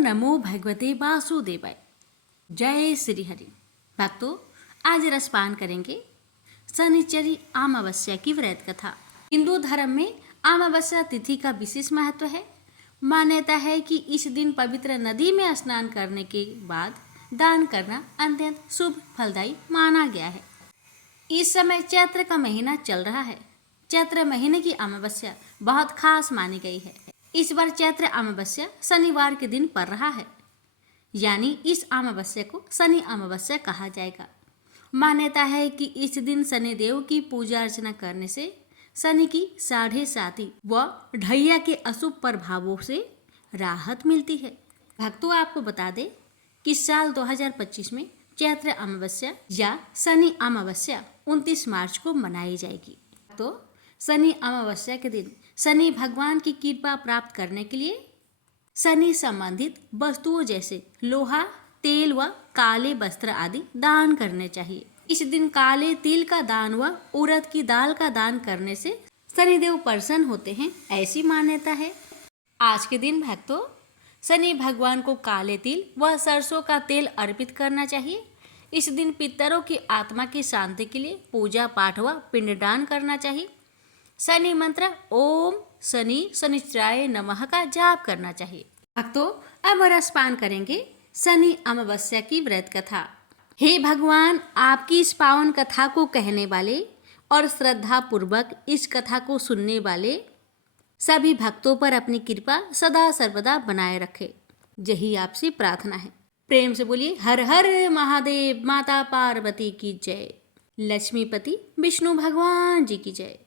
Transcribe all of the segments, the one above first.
नमो भगवते वासुदेवाय। जय श्री हरि। भक्तों, आज रसपान करेंगे शनिचरी अमावस्या की व्रत कथा। हिंदू धर्म में अमावस्या तिथि का विशेष महत्व है। मान्यता है कि इस दिन पवित्र नदी में स्नान करने के बाद दान करना अत्यंत शुभ फलदायी माना गया है। इस समय चैत्र का महीना चल रहा है। चैत्र महीने की अमावस्या बहुत खास मानी गई है। इस बार चैत्र अमावस्या शनिवार के दिन पड़ रहा है, यानी इस अमावस्या को शनि अमावस्या कहा जाएगा। मान्यता है कि इस दिन शनिदेव की पूजा अर्चना करने से शनि की 7.5 व ढैया के अशुभ प्रभावों से राहत मिलती है। भक्तों, आपको बता दें कि साल 2025 में चैत्र अमावस्या या शनि अमावस्या 29 मार्च को मनाई जाएगी। तो शनि अमावस्या के दिन शनि भगवान की कृपा प्राप्त करने के लिए शनि संबंधित वस्तुओं जैसे लोहा, तेल व काले वस्त्र आदि दान करने चाहिए। इस दिन काले तिल का दान व उड़द की दाल का दान करने से शनिदेव प्रसन्न होते हैं, ऐसी मान्यता है। आज के दिन भक्तों, शनि भगवान को काले तिल व सरसों का तेल अर्पित करना चाहिए। इस दिन पितरों की आत्मा की शांति के लिए पूजा पाठ व पिंडदान करना चाहिए। शनि मंत्र ओम शनि शनिश्चराय नमः का जाप करना चाहिए। भक्तों, अब रसपान करेंगे शनि अमावस्या की व्रत कथा। हे भगवान, आपकी इस पावन कथा को कहने वाले और श्रद्धा पूर्वक इस कथा को सुनने वाले सभी भक्तों पर अपनी कृपा सदा सर्वदा बनाए रखे, यही आपसे प्रार्थना है। प्रेम से बोलिए हर हर महादेव। माता पार्वती की जय। लक्ष्मीपति विष्णु भगवान जी की जय।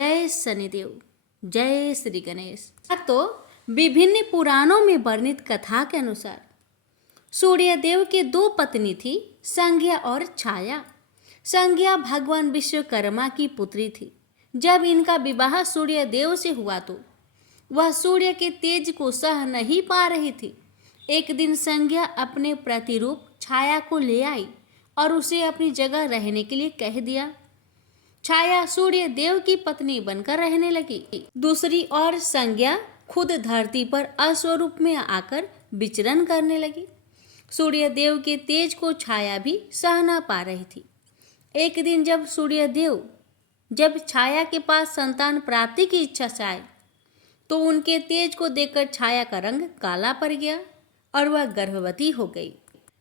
जय शनिदेव, जय श्री गणेश। तो विभिन्न पुराणों में वर्णित कथा के अनुसार सूर्य देव के 2 पत्नी थी, संज्ञा और छाया। संज्ञा भगवान विश्वकर्मा की पुत्री थी। जब इनका विवाह सूर्य देव से हुआ तो वह सूर्य के तेज को सह नहीं पा रही थी। एक दिन संज्ञा अपने प्रतिरूप छाया को ले आई और उसे अपनी जगह रहने के लिए कह दिया। छाया सूर्य देव की पत्नी बनकर रहने लगी। दूसरी ओर संज्ञा खुद धरती पर अस्वरूप में आकर विचरण करने लगी। सूर्य देव के तेज को छाया भी सह न पा रही थी। एक दिन जब छाया के पास संतान प्राप्ति की इच्छा से आए तो उनके तेज को देखकर छाया का रंग काला पड़ गया और वह गर्भवती हो गई।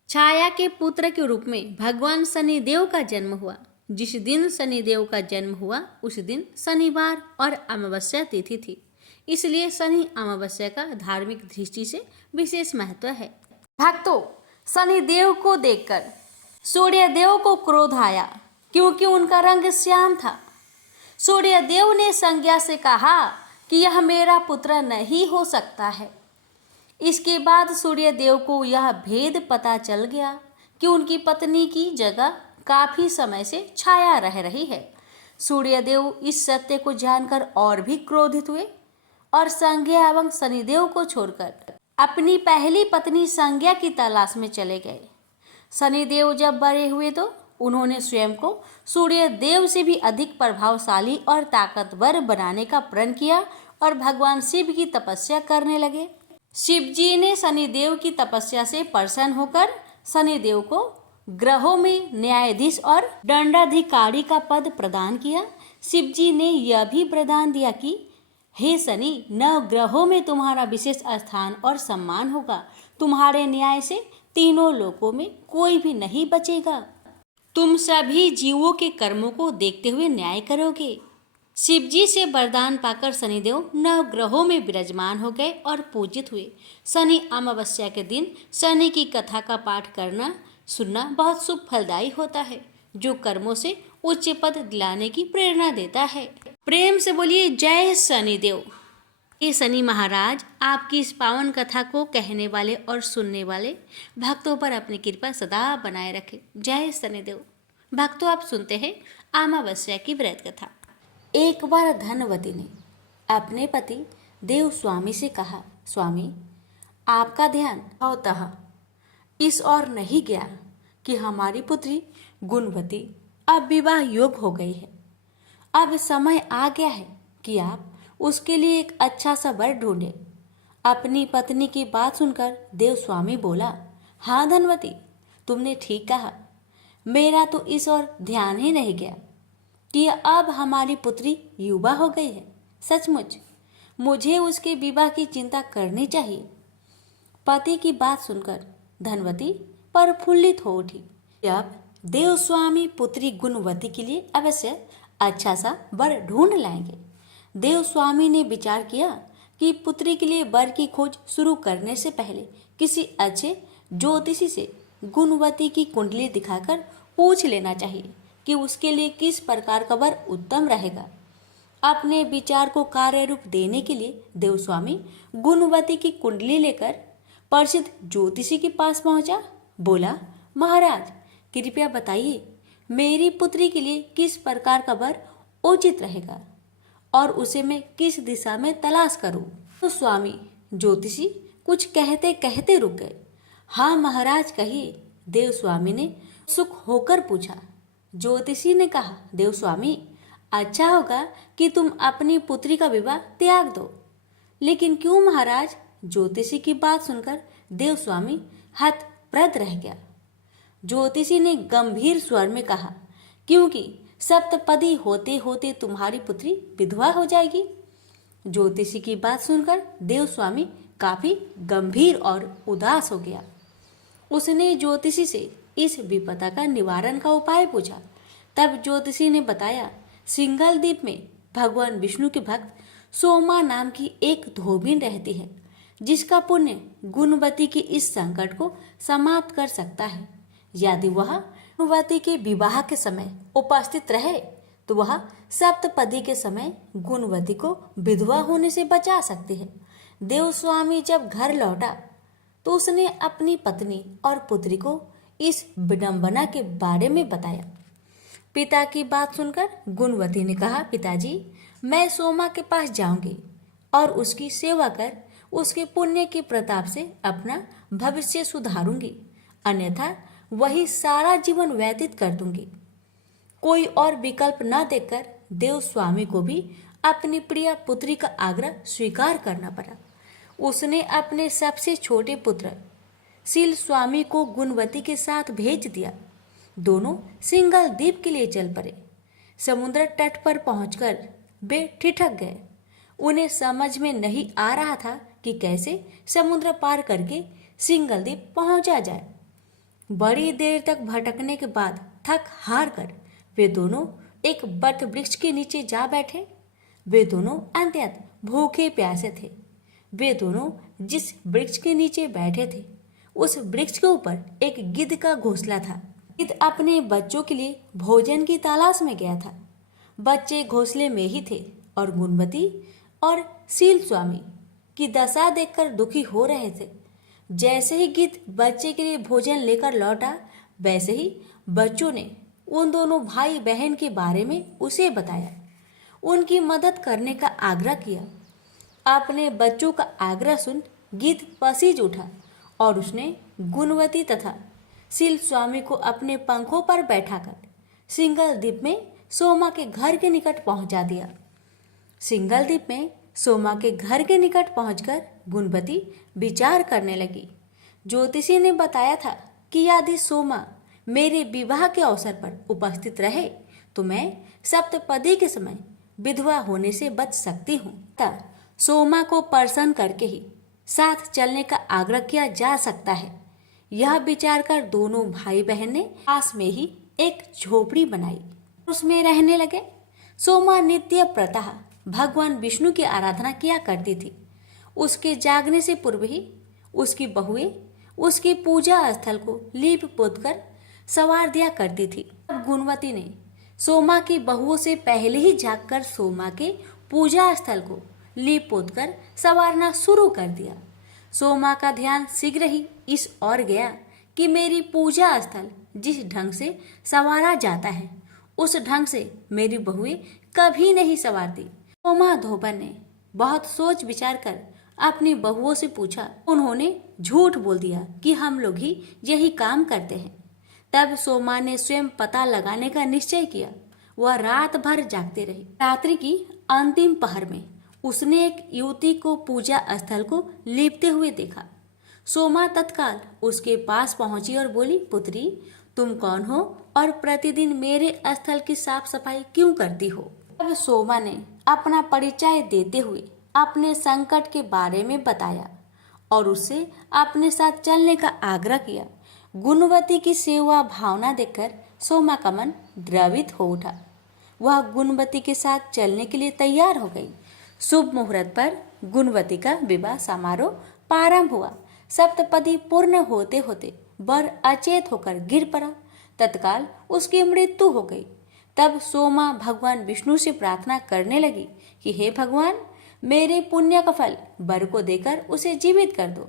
छाया के पुत्र के रूप में भगवान शनिदेव का जन्म हुआ। जिस दिन शनिदेव का जन्म हुआ उस दिन शनिवार और अमावस्या तिथि थी, इसलिए शनि अमावस्या का धार्मिक दृष्टि से विशेष महत्व है। भक्तों, शनिदेव को देखकर सूर्यदेव को क्रोध आया क्योंकि उनका रंग श्याम था। सूर्यदेव ने संज्ञा से कहा कि यह मेरा पुत्र नहीं हो सकता है। इसके बाद सूर्यदेव को यह भेद पता चल गया कि उनकी पत्नी की जगह काफी समय से छाया रह रही है। सूर्यदेव इस सत्य को जानकर और भी क्रोधित हुए और संज्ञा एवं शनिदेव को छोड़कर अपनी पहली पत्नी संज्ञा की तलाश में चले गए। शनिदेव जब बड़े हुए तो उन्होंने स्वयं को सूर्यदेव से भी अधिक प्रभावशाली और ताकतवर बनाने का प्रण किया और भगवान शिव की तपस्या करने लगे। शिव जी ने शनिदेव की तपस्या से प्रसन्न होकर शनिदेव को ग्रहों में न्यायाधीश और दंडाधिकारी का पद प्रदान किया। शिव जी ने यह भी वरदान दिया कि हे शनि, 9 ग्रहों में तुम्हारा विशेष स्थान और सम्मान होगा। तुम्हारे न्याय से तीनों लोकों में कोई भी नहीं बचेगा। तुम सभी जीवों के कर्मों को देखते हुए न्याय करोगे। शिव जी से वरदान पाकर शनिदेव 9 ग्रहों में विराजमान हो गए और पूजित हुए। शनि अमावस्या के दिन शनि की कथा का पाठ करना सुनना बहुत शुभ फलदायी होता है, जो कर्मों से उच्च पद दिलाने की प्रेरणा देता है। प्रेम से बोलिए जय शनिदेव। ये शनि महाराज आपकी इस पावन कथा को कहने वाले और सुनने वाले भक्तों पर अपनी कृपा सदा बनाए रखे। जय शनिदेव। भक्तों, आप सुनते हैं अमावस्या की व्रत कथा। एक बार धनवती ने अपने पति देव स्वामी से कहा, स्वामी, आपका ध्यान स्वतः इस ओर नहीं गया कि हमारी पुत्री गुणवती अब विवाह योग्य हो गई है। अब समय आ गया है कि आप उसके लिए एक अच्छा सा वर ढूंढें। अपनी पत्नी की बात सुनकर देवस्वामी बोला, हाँ धनवती, तुमने ठीक कहा। मेरा तो इस ओर ध्यान ही नहीं गया कि अब हमारी पुत्री युवा हो गई है। सचमुच मुझे उसके विवाह की चिंता करनी चाहिए। पति की बात सुनकर धनवती प्रफुल्लित हो उठी। अब देवस्वामी पुत्री गुणवती के लिए अवश्य अच्छा सा वर ढूंढ लाएंगे। देवस्वामी ने विचार किया कि पुत्री के लिए वर की खोज शुरू करने से पहले किसी अच्छे ज्योतिषी से गुणवती की कुंडली दिखाकर पूछ लेना चाहिए कि उसके लिए किस प्रकार का वर उत्तम रहेगा। अपने विचार को कार्य रूप देने के लिए देवस्वामी गुणवती की कुंडली लेकर प्रसिद्ध ज्योतिषी के पास पहुंचा। बोला, महाराज कृपया बताइए, मेरी पुत्री के लिए किस प्रकार का वर उचित रहेगा और उसे मैं किस दिशा में तलाश करूं। तो स्वामी ज्योतिषी कुछ कहते कहते रुक गए। हाँ महाराज कहिए, देवस्वामी ने उत्सुक होकर पूछा। ज्योतिषी ने कहा, देवस्वामी अच्छा होगा कि तुम अपनी पुत्री का विवाह त्याग दो। लेकिन क्यों महाराज? ज्योतिषी की बात सुनकर देवस्वामी हतप्रभ रह गया। ज्योतिषी ने गंभीर स्वर में कहा, क्योंकि सप्तपदी होते होते तुम्हारी पुत्री विधवा हो जाएगी। ज्योतिषी की बात सुनकर देवस्वामी काफी गंभीर और उदास हो गया। उसने ज्योतिषी से इस विपदा का निवारण का उपाय पूछा। तब ज्योतिषी ने बताया, सिंगल द्वीप में भगवान विष्णु के भक्त सोमा नाम की एक धोबिन रहती है, जिसका पुण्य गुणवती की इस संकट को समाप्त कर सकता है। यदि वह गुणवती के विवाह के समय उपस्थित रहे तो वह सप्तपदी के समय गुणवती को विधवा होने से बचा सकती है। देवस्वामी जब घर लौटा तो उसने अपनी पत्नी और पुत्री को इस विडंबना के बारे में बताया। पिता की बात सुनकर गुणवती ने कहा, पिताजी मैं सोमा के पास जाऊंगी और उसकी सेवा कर उसके पुण्य के प्रताप से अपना भविष्य सुधारूंगी, अन्यथा वही सारा जीवन व्यतीत कर दूंगी। कोई और विकल्प न देखकर देवस्वामी को भी अपनी प्रिय पुत्री का आग्रह स्वीकार करना पड़ा। उसने अपने सबसे छोटे पुत्र शील स्वामी को गुणवती के साथ भेज दिया। दोनों सिंगल द्वीप के लिए चल पड़े। समुद्र तट पर पहुंचकर वे ठिठक गए। उन्हें समझ में नहीं आ रहा था कि कैसे समुद्र पार करके सिंगल द्वीप पहुंचा जाए। बड़ी देर तक भटकने के बाद थक हार कर वे दोनों एक बट वृक्ष के नीचे जा बैठे। वे दोनों अत्यंत भूखे प्यासे थे। वे दोनों जिस वृक्ष के नीचे बैठे थे उस वृक्ष के ऊपर एक गिद्ध का घोंसला था। गिद्ध अपने बच्चों के लिए भोजन की तलाश में गया था। बच्चे घोंसले में ही थे और गुणवती और शील स्वामी की दशा देखकर दुखी हो रहे थे। जैसे ही गिद्ध बच्चे के लिए भोजन लेकर लौटा, वैसे ही बच्चों ने उन दोनों भाई बहन के बारे में उसे बताया, उनकी मदद करने का आग्रह किया। अपने बच्चों का आग्रह सुन गिद्ध पसीज उठा और उसने गुणवती तथा शील स्वामी को अपने पंखों पर बैठाकर सिंगल द्वीप में सोमा के घर के निकट पहुंचा दिया। सिंगल द्वीप में सोमा के घर के निकट पहुंचकर गुणवती विचार करने लगी। ज्योतिषी ने बताया था कि यदि सोमा मेरे विवाह के अवसर पर उपस्थित रहे तो मैं सप्तपदी के समय विधवा होने से बच सकती हूँ। सोमा को प्रसन्न करके ही साथ चलने का आग्रह किया जा सकता है। यह विचार कर दोनों भाई बहन ने पास में ही एक झोपड़ी बनाई, उसमें रहने लगे। सोमा नित्य प्रतः भगवान विष्णु की आराधना किया करती थी। उसके जागने से पूर्व ही उसकी बहुएं उसकी पूजा स्थल को लीप पोत कर संवार दिया करती थी। अब गुणवती ने सोमा की बहुओं से पहले ही जागकर सोमा के पूजा स्थल को लीप पोत कर संवारना शुरू कर दिया। सोमा का ध्यान शीघ्र ही इस ओर गया कि मेरी पूजा स्थल जिस ढंग से संवारा जाता है उस ढंग से मेरी बहुएं कभी नहीं संवारती। सोमा धोबन ने बहुत सोच विचार कर अपनी बहुओं से पूछा। उन्होंने झूठ बोल दिया कि हम लोग ही यही काम करते हैं। तब सोमा ने स्वयं पता लगाने का निश्चय किया। वह रात भर जागते रही। रात्रि की अंतिम पहर में उसने एक युवती को पूजा स्थल को लीपते हुए देखा। सोमा तत्काल उसके पास पहुंची और बोली, पुत्री, तुम कौन हो और प्रतिदिन मेरे स्थल की साफ सफाई क्यों करती हो? तब सोमा ने अपना परिचय देते हुए अपने संकट के बारे में बताया और उससे अपने साथ चलने का आग्रह किया। गुणवती की सेवा भावना देखकर सोमा का मन द्रवित हो उठा। वह गुणवती के साथ चलने के लिए तैयार हो गई। शुभ मुहूर्त पर गुणवती का विवाह समारोह प्रारंभ हुआ। सप्तपदी पूर्ण होते होते वर अचेत होकर गिर पड़ा। तत्काल उसकी मृत्यु हो गई। तब सोमा भगवान विष्णु से प्रार्थना करने लगी कि हे भगवान, मेरे पुण्य का फल वर को देकर उसे जीवित कर दो।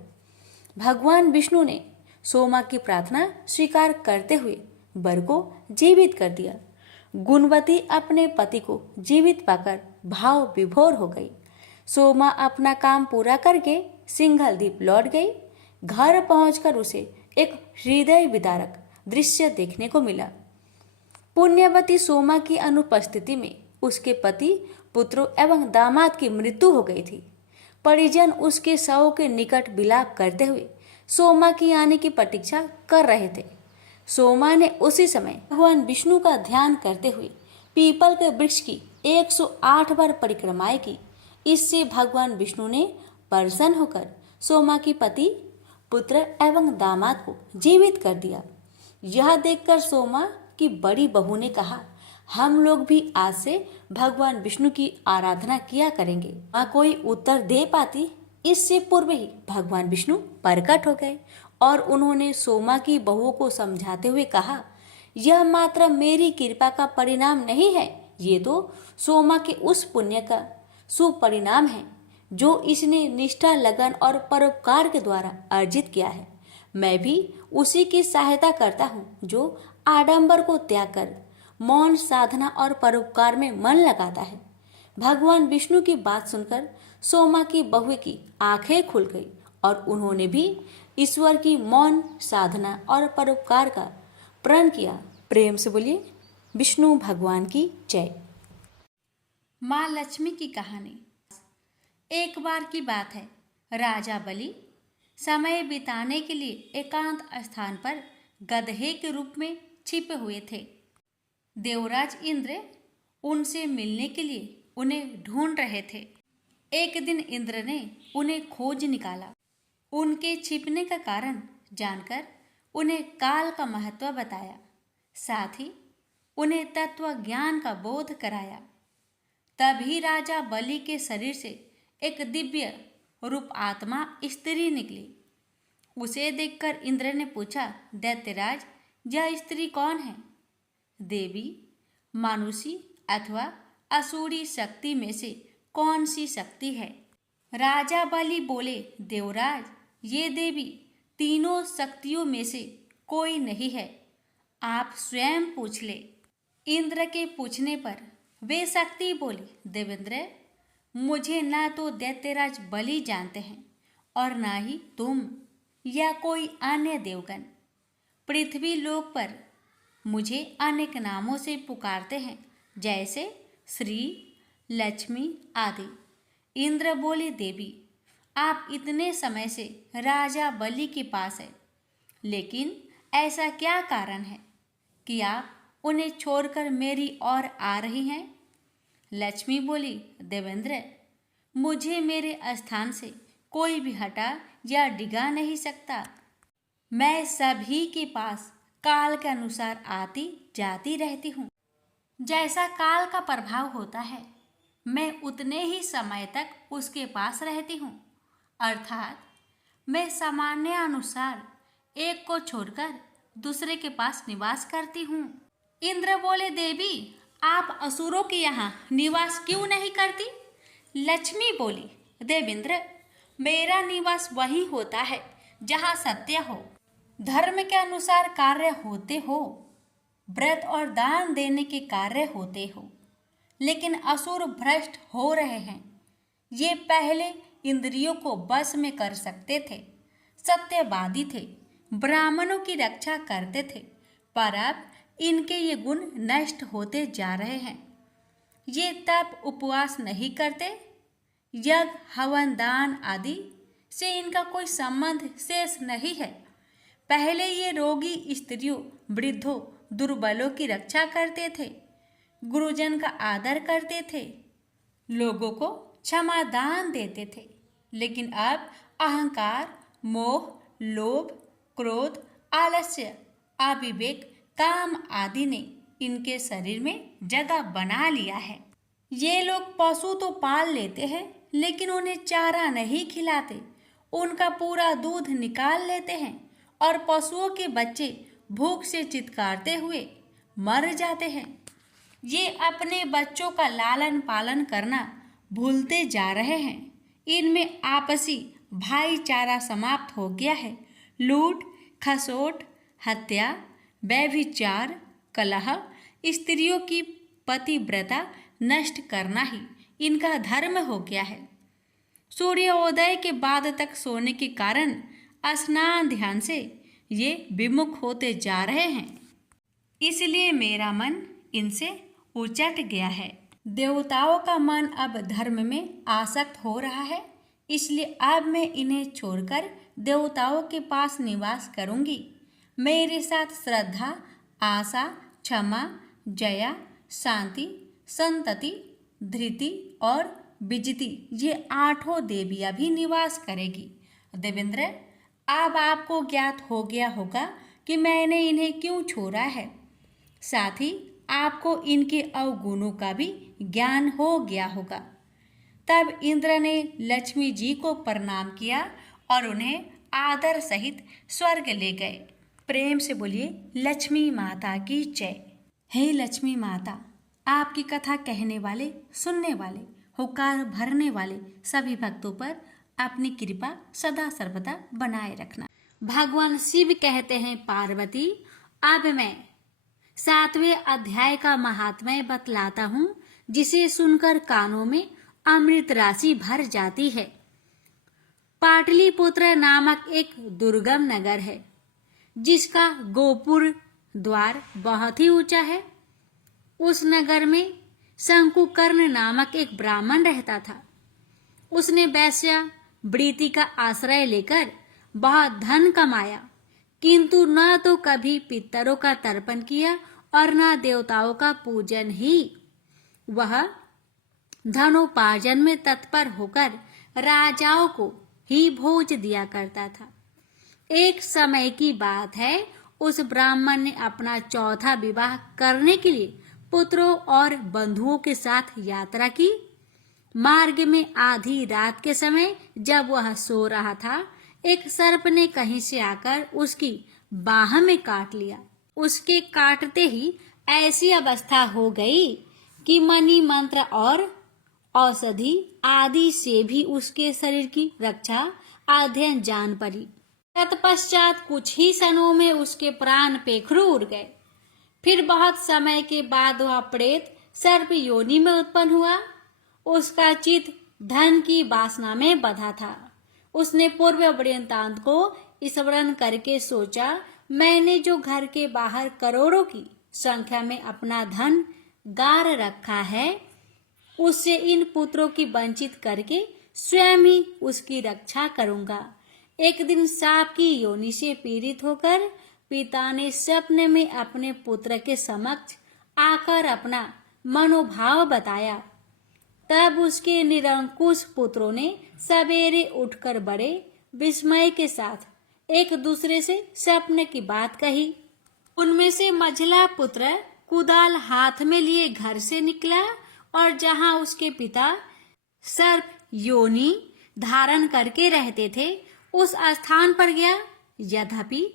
भगवान विष्णु ने सोमा की प्रार्थना स्वीकार करते हुए वर को जीवित कर दिया। गुणवती अपने पति को जीवित पाकर भाव विभोर हो गई। सोमा अपना काम पूरा करके सिंघल द्वीप लौट गई। घर पहुंचकर उसे एक हृदय विदारक दृश्य देखने को मिला। पुण्यवती सोमा की अनुपस्थिति में उसके पति, पुत्रों एवं दामाद की मृत्यु हो गई थी। परिजन उसके शव के निकट विलाप करते हुए सोमा की आने की प्रतीक्षा कर रहे थे। सोमा ने उसी समय भगवान विष्णु का ध्यान करते हुए पीपल के वृक्ष की 108 बार परिक्रमाएं की। इससे भगवान विष्णु ने प्रसन्न होकर सोमा की पति, पुत्र एवं दामाद को जीवित कर दिया। यह देखकर सोमा की बड़ी बहू ने कहा, हम लोग भी आज से भगवान विष्णु की आराधना किया करेंगे। माँ कोई उत्तर दे पाती, इससे पूर्व ही भगवान विष्णु प्रकट हो गए और उन्होंने सोमा की बहू को समझाते हुए कहा, यह मात्र मेरी कृपा का परिणाम नहीं है, ये तो सोमा के उस पुण्य का शुभ परिणाम है जो इसने निष्ठा, लगन और परोपकार के द्वारा अर्जित किया है। मैं भी उसी की सहायता करता हूँ जो आडंबर को त्याग कर मौन साधना और परोपकार में मन लगाता है। भगवान विष्णु की बात सुनकर सोमा की बहू की आंखें खुल गई और उन्होंने भी ईश्वर की मौन साधना और परोपकार का प्रण किया। प्रेम से बोलिए विष्णु भगवान की जय। माँ लक्ष्मी की कहानी। एक बार की बात है, राजा बलि समय बिताने के लिए एकांत स्थान पर गधे के रूप में छिपे हुए थे। देवराज इंद्र उनसे मिलने के लिए उन्हें ढूंढ रहे थे। एक दिन इंद्र ने उन्हें खोज निकाला। उनके छिपने का कारण जानकर उन्हें काल का महत्व बताया, साथ ही उन्हें तत्व ज्ञान का बोध कराया। तभी राजा बलि के शरीर से एक दिव्य रूप आत्मा स्त्री निकली। उसे देखकर इंद्र ने पूछा, दैत्यराज, यह स्त्री कौन है? देवी, मानुषी अथवा असुरी शक्ति में से कौन सी शक्ति है? राजा बलि बोले, देवराज, ये देवी तीनों शक्तियों में से कोई नहीं है, आप स्वयं पूछ ले। इंद्र के पूछने पर वे शक्ति बोली, देवेंद्र, मुझे ना तो दैत्यराज बलि जानते हैं और ना ही तुम या कोई अन्य देवगण। पृथ्वी लोक पर मुझे अनेक नामों से पुकारते हैं, जैसे श्री, लक्ष्मी आदि। इंद्र बोले, देवी, आप इतने समय से राजा बलि के पास है, लेकिन ऐसा क्या कारण है कि आप उन्हें छोड़कर मेरी ओर आ रही हैं? लक्ष्मी बोली, देवेंद्र, मुझे मेरे स्थान से कोई भी हटा या डिगा नहीं सकता। मैं सभी के पास काल के अनुसार आती जाती रहती हूँ। जैसा काल का प्रभाव होता है, मैं उतने ही समय तक उसके पास रहती हूँ। अर्थात मैं सामान्य अनुसार एक को छोड़कर दूसरे के पास निवास करती हूँ। इंद्र बोले, देवी, आप असुरों के यहाँ निवास क्यों नहीं करती? लक्ष्मी बोली, देवेंद्र, मेरा निवास वहीं होता है जहाँ सत्य हो, धर्म के अनुसार कार्य होते हो, व्रत और दान देने के कार्य होते हो। लेकिन असुर भ्रष्ट हो रहे हैं। ये पहले इंद्रियों को बस में कर सकते थे, सत्यवादी थे, ब्राह्मणों की रक्षा करते थे, पर अब इनके ये गुण नष्ट होते जा रहे हैं। ये तप उपवास नहीं करते, यज्ञ, हवन, दान आदि से इनका कोई संबंध शेष नहीं है। पहले ये रोगी स्त्रियों, वृद्धों, दुर्बलों की रक्षा करते थे, गुरुजन का आदर करते थे, लोगों को क्षमा दान देते थे। लेकिन अब अहंकार, मोह, लोभ, क्रोध, आलस्य, अविवेक, काम आदि ने इनके शरीर में जगह बना लिया है। ये लोग पशु तो पाल लेते हैं, लेकिन उन्हें चारा नहीं खिलाते। उनका पूरा दूध निकाल लेते हैं और पशुओं के बच्चे भूख से चित्कारते हुए मर जाते हैं। ये अपने बच्चों का लालन पालन करना भूलते जा रहे हैं। इनमें आपसी भाईचारा समाप्त हो गया है। लूट, खसोट, हत्या, व्यभिचार, कलह, स्त्रियों की पतिव्रता नष्ट करना ही इनका धर्म हो गया है। सूर्योदय के बाद तक सोने के कारण स्नान ध्यान से ये विमुख होते जा रहे हैं। इसलिए मेरा मन इनसे उचट गया है। देवताओं का मन अब धर्म में आसक्त हो रहा है, इसलिए अब मैं इन्हें छोड़कर देवताओं के पास निवास करूंगी। मेरे साथ श्रद्धा, आशा, क्षमा, जया, शांति, संतति, धृति और विजिति ये 8 देवियां भी निवास करेगी। देवेंद्र, अब आपको ज्ञात हो गया होगा कि मैंने इन्हें क्यों छोड़ा है। साथ ही आपको इनके अवगुणों का भी ज्ञान हो गया होगा। तब इंद्र ने लक्ष्मी जी को प्रणाम किया और उन्हें आदर सहित स्वर्ग ले गए। प्रेम से बोलिए लक्ष्मी माता की जय। हे लक्ष्मी माता, आपकी कथा कहने वाले, सुनने वाले, हुक्कार भरने वाले सभी भक्तों पर अपनी कृपा सदा सर्वदा बनाए रखना। भगवान शिव कहते हैं, पार्वती अब मैं 7वें अध्याय का महात्म्य बतलाता हूँ, जिसे सुनकर कानों में अमृत राशि भर जाती है। पाटलिपुत्र नामक एक दुर्गम नगर है, जिसका गोपुर द्वार बहुत ही ऊंचा है। उस नगर में शंकुकर्ण नामक एक ब्राह्मण रहता था। उसने वैश्या वृत्ति का आश्रय लेकर बहुत धन कमाया, किंतु न तो कभी पितरों का तर्पण किया और न देवताओं का पूजन ही। वह धनोपार्जन में तत्पर होकर राजाओं को ही भोज दिया करता था। एक समय की बात है, उस ब्राह्मण ने अपना चौथा विवाह करने के लिए पुत्रों और बंधुओं के साथ यात्रा की। मार्ग में आधी रात के समय जब वह सो रहा था, एक सर्प ने कहीं से आकर उसकी बाह में काट लिया। उसके काटते ही ऐसी अवस्था हो गई कि मणि मंत्र और औषधि आदि से भी उसके शरीर की रक्षा अध्ययन जान पड़ी। तत्पश्चात कुछ ही क्षणों में उसके प्राण पेखरू उड़ गए। फिर बहुत समय के बाद वह प्रेत सर्प योनि में उत्पन्न हुआ। उसका चित्त धन की वासना में बंधा था। उसने पूर्व वृत्तांत को स्मरण करके सोचा, मैंने जो घर के बाहर करोड़ों की संख्या में अपना धन गार रखा है, उससे इन पुत्रों की वंचित करके स्वयं ही उसकी रक्षा करूंगा। एक दिन सांप की योनि से पीड़ित होकर पिता ने स्वप्न में अपने पुत्र के समक्ष आकर अपना मनोभाव बताया। तब उसके निरंकुश पुत्रों ने सवेरे उठकर बड़े विस्मय के साथ एक दूसरे से स्वप्न की बात कही। उनमें से मझला पुत्र कुदाल हाथ में लिए घर से निकला और जहां उसके पिता सर्प योनि धारण करके रहते थे, उस स्थान पर गया। यद्यपि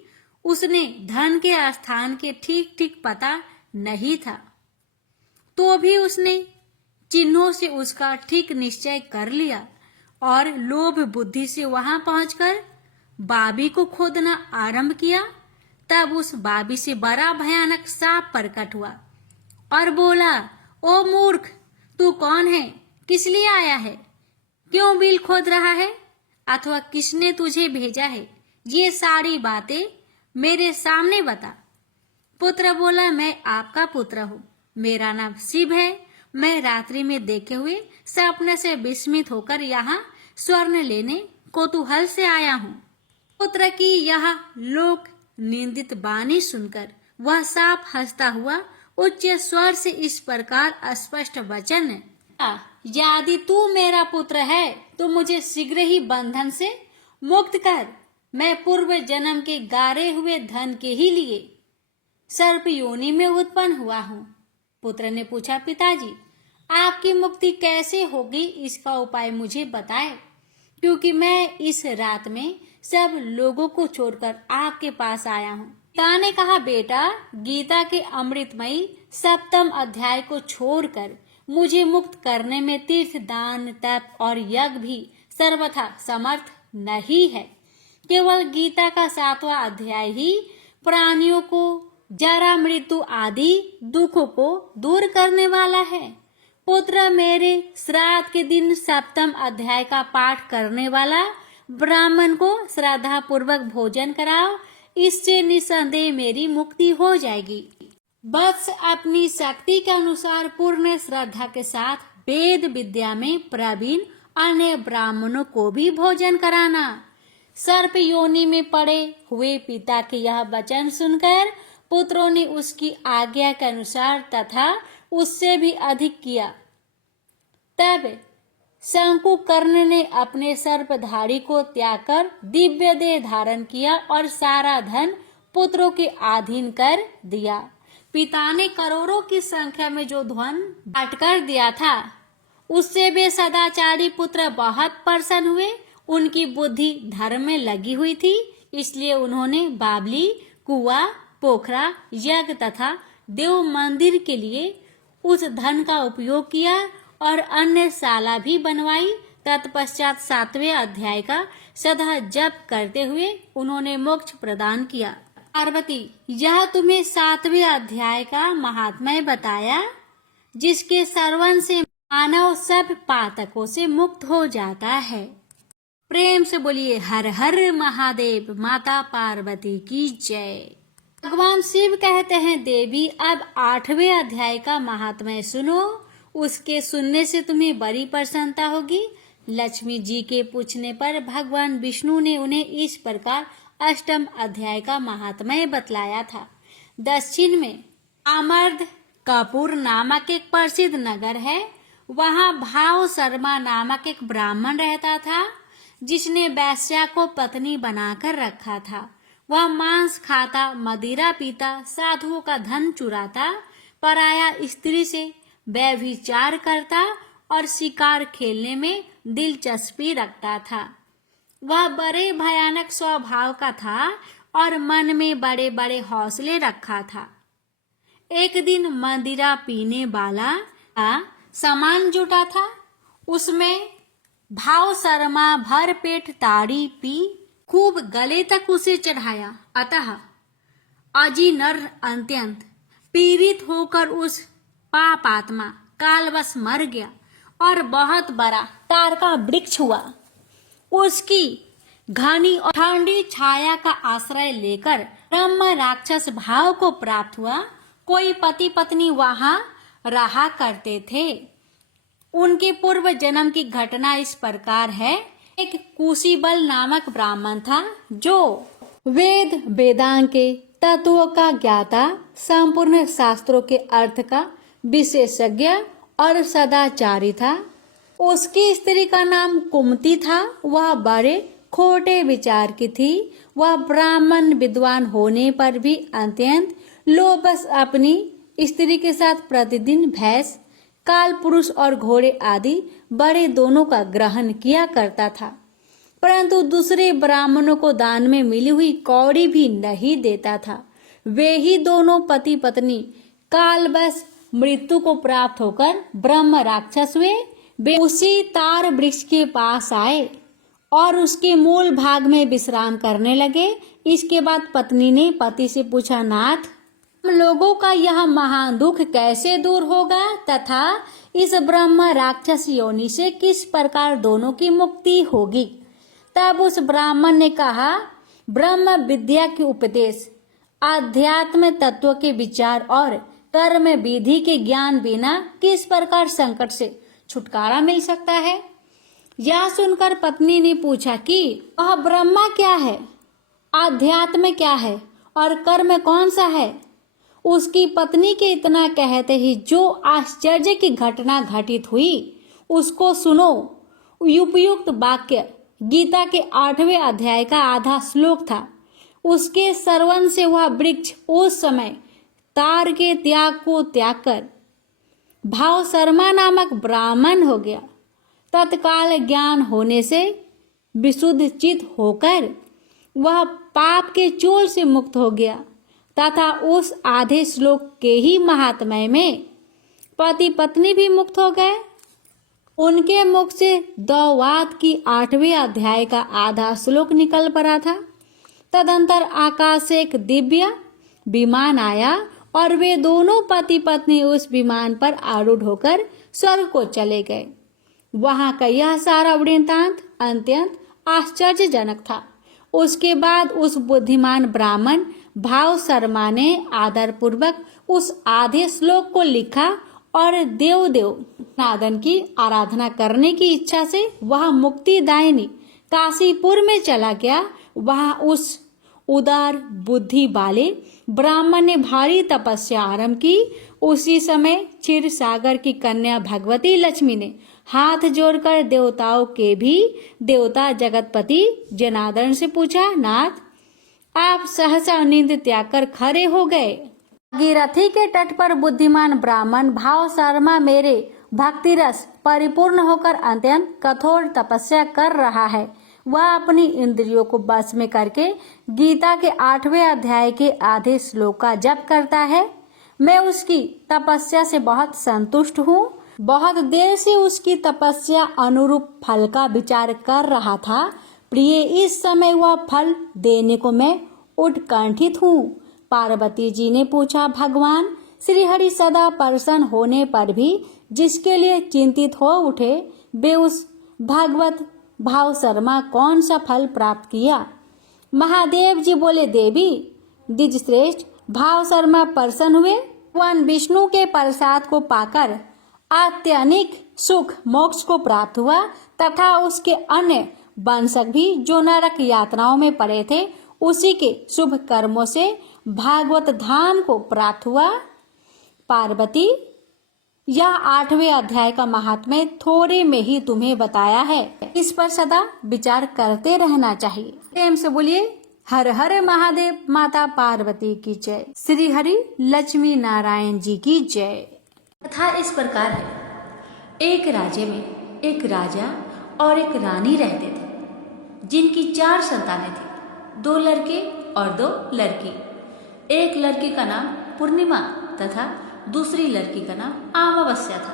उसने धन के स्थान के ठीक ठीक पता नहीं था, तो भी उसने चिन्हों से उसका ठीक निश्चय कर लिया और लोभ बुद्धि से वहां पहुंचकर बाबी को खोदना आरंभ किया। तब उस बाबी से बड़ा भयानक सांप प्रकट हुआ और बोला, ओ मूर्ख, तू कौन है? किस लिए आया है? क्यों बिल खोद रहा है? अथवा किसने तुझे भेजा है? ये सारी बातें मेरे सामने बता। पुत्र बोला, मैं आपका पुत्र हूँ, मेरा नाम शिव है। मैं रात्रि में देखे हुए सपने से विस्मित होकर यहाँ स्वर्ण लेने कौतूहल से आया हूँ। पुत्र की यह लोक निंदित वाणी सुनकर वह साफ हंसता हुआ उच्च स्वर से इस प्रकार स्पष्ट वचन, यदि तू मेरा पुत्र है तो मुझे शीघ्र ही बंधन से मुक्त कर। मैं पूर्व जन्म के गारे हुए धन के ही लिए सर्प योनि में उत्पन्न हुआ हूँ। पुत्र ने पूछा, पिताजी आपकी मुक्ति कैसे होगी, इसका उपाय मुझे बताए, क्योंकि मैं इस रात में सब लोगों को छोड़कर आपके पास आया हूँ। पिता ने कहा, बेटा गीता के अमृतमयी 7वें अध्याय को छोड़कर मुझे मुक्त करने में तीर्थ, दान, तप और यज्ञ भी सर्वथा समर्थ नहीं है। केवल गीता का 7वां अध्याय ही प्राणियों को जरा, मृत्यु आदि दुखों को दूर करने वाला है। पुत्र मेरे श्राद्ध के दिन 7वें अध्याय का पाठ करने वाला ब्राह्मण को श्रद्धा पूर्वक भोजन कराओ, इससे निसंदेह मेरी मुक्ति हो जाएगी। वत्स अपनी शक्ति के अनुसार पूर्ण श्रद्धा के साथ वेद विद्या में प्रवीण अन्य ब्राह्मणों को भी भोजन कराना। सर्प योनि में पड़े हुए पिता के यह वचन सुनकर पुत्रों ने उसकी आज्ञा के अनुसार तथा उससे भी अधिक किया। तब शंकुकर्ण ने अपने सर्पधारी को त्याग कर दिव्य देह धारण किया और सारा धन पुत्रों के अधीन कर दिया। पिता ने करोड़ों की संख्या में जो धन बांट कर दिया था, उससे वे सदाचारी पुत्र बहुत प्रसन्न हुए। उनकी बुद्धि धर्म में लगी हुई थी, इसलिए उन्होंने बावली, कुआं, पोखरा, यज्ञ तथा देव मंदिर के लिए उस धन का उपयोग किया और अन्य शाला भी बनवाई। तत्पश्चात 7वें अध्याय का सदा जप करते हुए उन्होंने मोक्ष प्रदान किया। पार्वती, यह तुम्हें 7वें अध्याय का महात्म्य बताया, जिसके श्रवण से मानव सब पातकों से मुक्त हो जाता है। प्रेम से बोलिए हर हर महादेव, माता पार्वती की जय। भगवान शिव कहते हैं, देवी अब 8वें अध्याय का महात्म्य सुनो, उसके सुनने से तुम्हें बड़ी प्रसन्नता होगी। लक्ष्मी जी के पूछने पर भगवान विष्णु ने उन्हें इस प्रकार 8वें अध्याय का महात्म्य बतलाया था। दक्षिण में आमर्द कपूर नामक एक प्रसिद्ध नगर है। वहाँ भाव शर्मा नामक एक ब्राह्मण रहता था, जिसने वैश्या को पत्नी बनाकर रखा था। वह मांस खाता, मदिरा पीता, साधुओं का धन चुराता, पराया स्त्री से व्यभिचार करता और शिकार खेलने में दिलचस्पी रखता था। वह बड़े भयानक स्वभाव का था और मन में बड़े बड़े हौसले रखा था। एक दिन मदिरा पीने वाला का सामान जुटा था, उसमें भाव शर्मा भर पेट ताड़ी पी खूब गले तक उसे चढ़ाया। अतः अजी नर अत्यंत पीड़ित होकर उस पापात्मा कालवश मर गया और बहुत बड़ा तार का वृक्ष हुआ। उसकी घनी और ठंडी छाया का आश्रय लेकर ब्रह्म राक्षस भाव को प्राप्त हुआ। कोई पति पत्नी वहां रहा करते थे। उनके पूर्व जन्म की घटना इस प्रकार है। एक कुशीबल नामक ब्राह्मण था, जो वेद वेदांग के तत्वों का ज्ञाता, संपूर्ण शास्त्रों के अर्थ का विशेषज्ञ और सदाचारी था। उसकी स्त्री का नाम कुमति था। वह बड़े खोटे विचार की थी। वह ब्राह्मण विद्वान होने पर भी अत्यंत लोभवश अपनी स्त्री के साथ प्रतिदिन भैंस, काल पुरुष और घोड़े आदि बड़े दोनों का ग्रहण किया करता था, परंतु दूसरे ब्राह्मणों को दान में मिली हुई कौड़ी भी नहीं देता था। वे ही दोनों पति पत्नी कालवश मृत्यु को प्राप्त होकर ब्रह्म राक्षस हुए। वे उसी तार वृक्ष के पास आए और उसके मूल भाग में विश्राम करने लगे। इसके बाद पत्नी ने पति से पूछा, नाथ, हम लोगों का यह महान दुख कैसे दूर होगा तथा इस ब्रह्म राक्षस योनि से किस प्रकार दोनों की मुक्ति होगी? तब उस ब्राह्मण ने कहा, ब्रह्म विद्या के उपदेश, आध्यात्म तत्व के विचार और कर्म विधि के ज्ञान बिना किस प्रकार संकट से छुटकारा मिल सकता है। यह सुनकर पत्नी ने पूछा कि वह ब्रह्मा क्या है, आध्यात्म क्या है और कर्म कौन सा है। उसकी पत्नी के इतना कहते ही जो आश्चर्य की घटना घटित हुई उसको सुनो। उपयुक्त वाक्य गीता के 8वें अध्याय का आधा श्लोक था। उसके श्रवण से वह वृक्ष उस समय तार के त्याग को त्याग कर भाव शर्मा नामक ब्राह्मण हो गया। तत्काल ज्ञान होने से विशुद्ध चित होकर वह पाप के चोल से मुक्त हो गया तथा उस आधे श्लोक के ही महात्म्य में पति पत्नी भी मुक्त हो गए। उनके मुख से द्वैवाद की 8वें अध्याय का आधा श्लोक निकल पड़ा था। तदंतर आकाश से एक दिव्य विमान आया और वे दोनों पति पत्नी उस विमान पर आरूढ़ होकर स्वर्ग को चले गए। वहां का यह सारा वृत्तांत अत्यंत आश्चर्यजनक था। उसके बाद उस बुद्धिमान ब्राह्मण भाव शर्मा ने आदर पूर्वक उस आधे श्लोक को लिखा और देव नादन की आराधना करने की इच्छा से वह मुक्तिदायिनी काशीपुर में चला गया। वहां उस उदार बुद्धि वाले ब्राह्मण ने भारी तपस्या आरंभ की। उसी समय क्षीर सागर की कन्या भगवती लक्ष्मी ने हाथ जोड़कर देवताओं के भी देवता जगतपति जनार्दन से पूछा, नाथ आप सहसा नींद त्याग कर खड़े हो गए। भागीरथी के तट पर बुद्धिमान ब्राह्मण भाव शर्मा मेरे भक्ति रस परिपूर्ण होकर अत्यंत कठोर तपस्या कर रहा है। वह अपनी इंद्रियों को बस में करके गीता के 8वें अध्याय के आधे श्लोक का जप करता है। मैं उसकी तपस्या से बहुत संतुष्ट हूँ। बहुत देर से उसकी तपस्या अनुरूप फल का विचार कर रहा था। प्रिय, इस समय वह फल देने को मैं उत्कंठित हूँ। पार्वती जी ने पूछा, भगवान श्रीहरि सदा प्रसन्न होने पर भी जिसके लिए चिंतित हो उठे वे उस भगवत भाव शर्मा कौन सा फल प्राप्त किया। महादेव जी बोले, देवी द्विजश्रेष्ठ भाव शर्मा प्रसन्न हुए। भगवान विष्णु के प्रसाद को पाकर अत्यधिक सुख मोक्ष को प्राप्त हुआ तथा उसके अन्य वंशक भी जो नरक यात्राओं में पड़े थे उसी के शुभ कर्मों से भागवत धाम को प्राप्त हुआ। पार्वती, यह 8वें अध्याय का महात्म्य थोड़े में ही तुम्हें बताया है। इस पर सदा विचार करते रहना चाहिए। प्रेम से बोलिए हर हर महादेव। माता पार्वती की जय। श्री हरि लक्ष्मी नारायण जी की जय। कथा इस प्रकार है। एक राज्य में एक राजा और एक रानी रहते थे जिनकी 4 संतानें थी, 2 लड़के और 2 लड़की। एक लड़की का नाम पूर्णिमा तथा दूसरी लड़की का नाम अमावस्या था।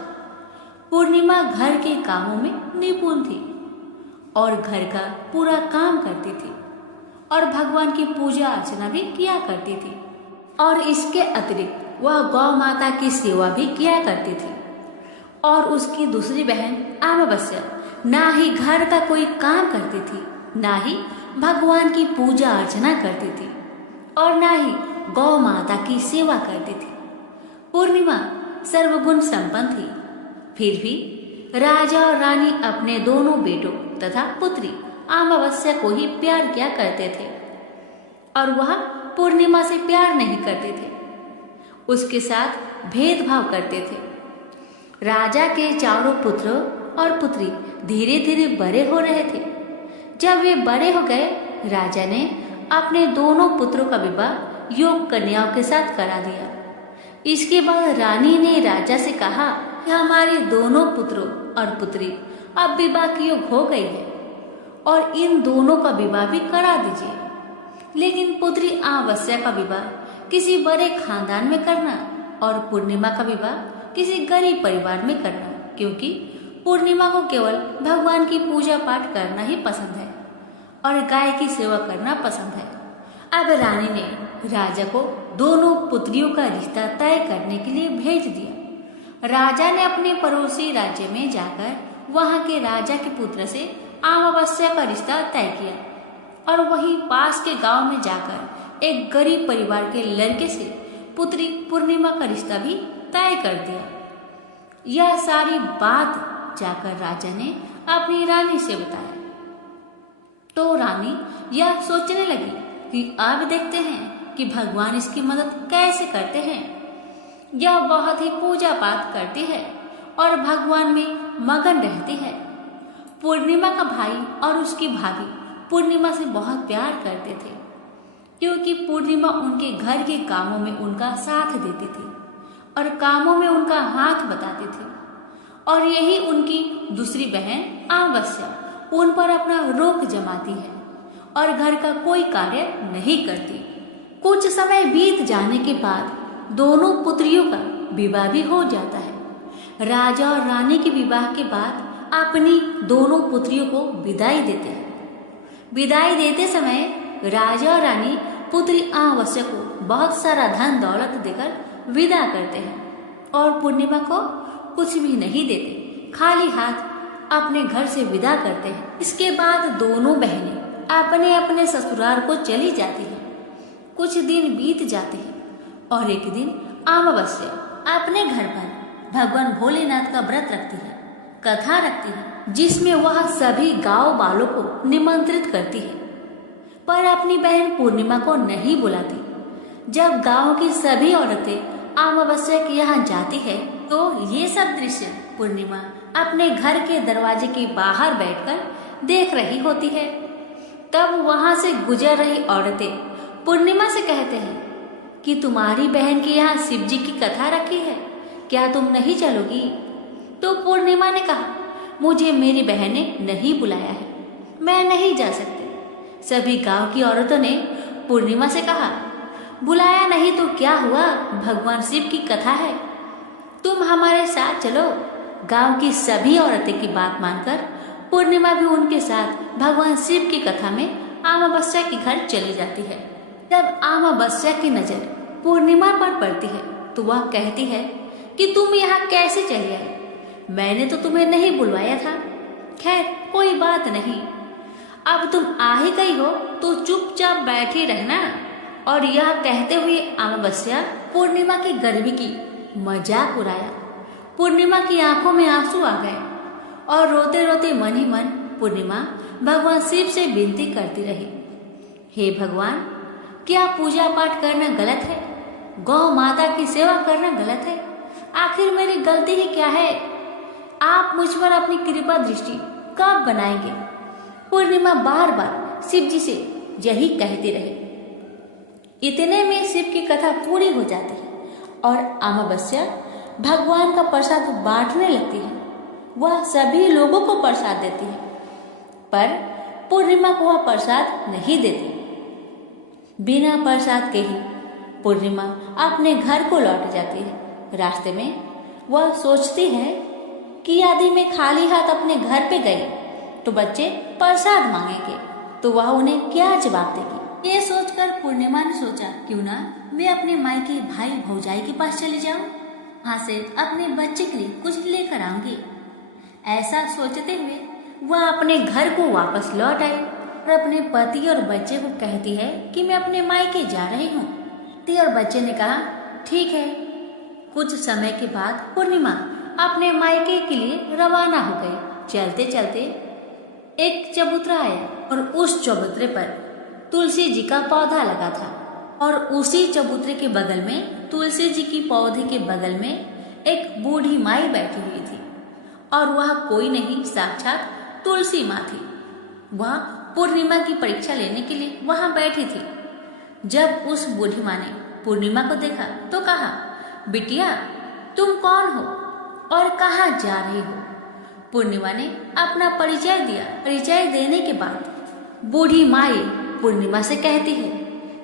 पूर्णिमा घर के कामों में निपुण थी और घर का पूरा काम करती थी और भगवान की पूजा अर्चना भी किया करती थी और इसके अतिरिक्त वह गौ माता की सेवा भी किया करती थी। और उसकी दूसरी बहन अमावस्या ना ही घर का कोई काम करती थी, ना ही भगवान की पूजा अर्चना करती थी और ना ही गौ माता की सेवा करती थी। पूर्णिमा सर्वगुण संपन्न थी। फिर भी राजा और रानी अपने दोनों बेटों तथा पुत्री अमावस्या को ही प्यार किया करते थे और वह पूर्णिमा से प्यार नहीं करते थे, उसके साथ भेदभाव करते थे। राजा के चारों पुत्र और पुत्री धीरे धीरे बड़े हो रहे थे। जब वे बड़े हो गए, राजा ने अपने दोनों पुत्रों का विवाह योग्य कन्याओं के साथ करा दिया। इसके बाद रानी ने राजा से कहा कि हमारे दोनों पुत्रों और पुत्री अब विवाह की योग्य हो गई है और इन दोनों का विवाह भी करा दीजिए, लेकिन पुत्री अमावस्या का विवाह किसी बड़े खानदान में करना और पूर्णिमा का विवाह किसी गरीब परिवार में करना, क्योंकि पूर्णिमा को केवल भगवान की पूजा पाठ करना ही पसंद है और गाय की सेवा करना पसंद है। अब रानी ने राजा को दोनों पुत्रियों का रिश्ता तय करने के लिए भेज दिया। राजा ने अपने पड़ोसी राज्य में जाकर वहां के राजा के पुत्र से अमावस्या का रिश्ता तय किया और वहीं पास के गांव में जाकर एक गरीब परिवार के लड़के से पुत्री पूर्णिमा का रिश्ता भी तय कर दिया। यह सारी बात जाकर राजा ने अपनी रानी से बताया। तो रानी यह सोचने लगी कि अब देखते हैं कि भगवान इसकी मदद कैसे करते हैं। यह बहुत ही पूजा पाठ करती है और भगवान में मगन रहती है। पूर्णिमा का भाई और उसकी भाभी पूर्णिमा से बहुत प्यार करते थे, क्योंकि पूर्णिमा उनके घर के कामों में उनका साथ देती थी और कामों में उनका हाथ बताती थी। और यही उनकी दूसरी बहन अमावस्या उन पर अपना रोक जमाती है और घर का कोई कार्य नहीं करती। कुछ समय बीत जाने के बाद दोनों पुत्रियों का विवाह भी हो जाता है। राजा और रानी के विवाह के बाद अपनी दोनों पुत्रियों को विदाई देते हैं। विदाई देते समय राजा और रानी पुत्री अमावस्या को बहुत सारा धन दौलत देकर विदा करते हैं और पूर्णिमा को कुछ भी नहीं देते, खाली हाथ अपने घर से विदा करते हैं। इसके बाद दोनों बहनें अपने अपने ससुराल को चली जाती हैं। कुछ दिन बीत जाते हैं और एक दिन अमावस्या अपने घर पर भगवान भोलेनाथ का व्रत रखती है, कथा रखती है, जिसमें वह सभी गांव वालों को निमंत्रित करती है, पर अपनी बहन पूर्णिमा को नहीं बुलाती। जब गांव की सभी औरतें अमावस्या के यहाँ जाती है तो ये सब दृश्य पूर्णिमा अपने घर के दरवाजे के बाहर बैठकर देख रही होती है। तब वहां से गुजर रही औरतें पूर्णिमा से कहते हैं कि तुम्हारी बहन के यहाँ शिव जी की कथा रखी है, क्या तुम नहीं चलोगी? तो पूर्णिमा ने कहा, मुझे मेरी बहन ने नहीं बुलाया है, मैं नहीं जा सकती। सभी गांव की औरतों ने पूर्णिमा से कहा, बुलाया नहीं तो क्या हुआ, भगवान शिव की कथा है, तुम हमारे साथ चलो। गांव की सभी औरतें की बात मानकर पूर्णिमा भी उनके साथ भगवान शिव की कथा में अमावस्या के घर चली जाती है। जब अमावस्या की नजर पूर्णिमा पर पड़ती है तो वह कहती है कि तुम यहाँ कैसे चली आई, मैंने तो तुम्हें नहीं बुलवाया था। खैर कोई बात नहीं, अब तुम आ ही गई हो तो चुपचाप बैठे रहना। और यह कहते हुए अमावस्या पूर्णिमा की गर्मी की मजाक उड़ाया। पूर्णिमा की आंखों में आंसू आ गए और रोते रोते मन ही मन पूर्णिमा भगवान शिव से विनती करती रही, हे भगवान, क्या पूजा पाठ करना गलत है? गौ माता की सेवा करना गलत है? आखिर मेरी गलती ही क्या है? आप मुझ पर अपनी कृपा दृष्टि कब बनाएंगे? पूर्णिमा बार बार शिव जी से यही कहती रही। इतने में शिव की कथा पूरी हो जाती है और अमावस्या भगवान का प्रसाद बांटने लगती है। वह सभी लोगों को प्रसाद देती है, पर पूर्णिमा को वह प्रसाद नहीं देती। बिना प्रसाद के ही पूर्णिमा अपने घर को लौट जाती है। रास्ते में वह सोचती है कि यदि मैं खाली हाथ अपने घर पे गई तो बच्चे प्रसाद मांगेंगे, तो वह उन्हें क्या जवाब देगी। ये सोचकर पूर्णिमा ने सोचा, क्यों ना मैं अपने मायके भाई भौजाई के पास चली जाऊं, वहां से अपने बच्चे के लिए कुछ लेकर आऊंगी। ऐसा सोचते हुए वह अपने घर को वापस लौट आई और अपने पति और बच्चे को कहती है कि मैं अपने मायके जा रही हूँ। पति और बच्चे ने कहा, ठीक है। कुछ समय के बाद पूर्णिमा अपने मायके के लिए रवाना हो गई। चलते चलते एक चबूतरा आया और उस चबूतरे पर तुलसी जी का पौधा लगा था और उसी चबूतरे के बगल में, तुलसी जी की पौधे के बगल में एक बूढ़ी माई बैठी हुई थी और वह कोई नहीं, साक्षात तुलसी माँ थी। वह पूर्णिमा की परीक्षा लेने के लिए वहां बैठी थी। जब उस बूढ़ी माँ ने पूर्णिमा को देखा तो कहा, बिटिया तुम कौन हो और कहाँ जा रही हो? पूर्णिमा ने अपना परिचय दिया। परिचय देने के बाद बूढ़ी माई पूर्णिमा से कहती है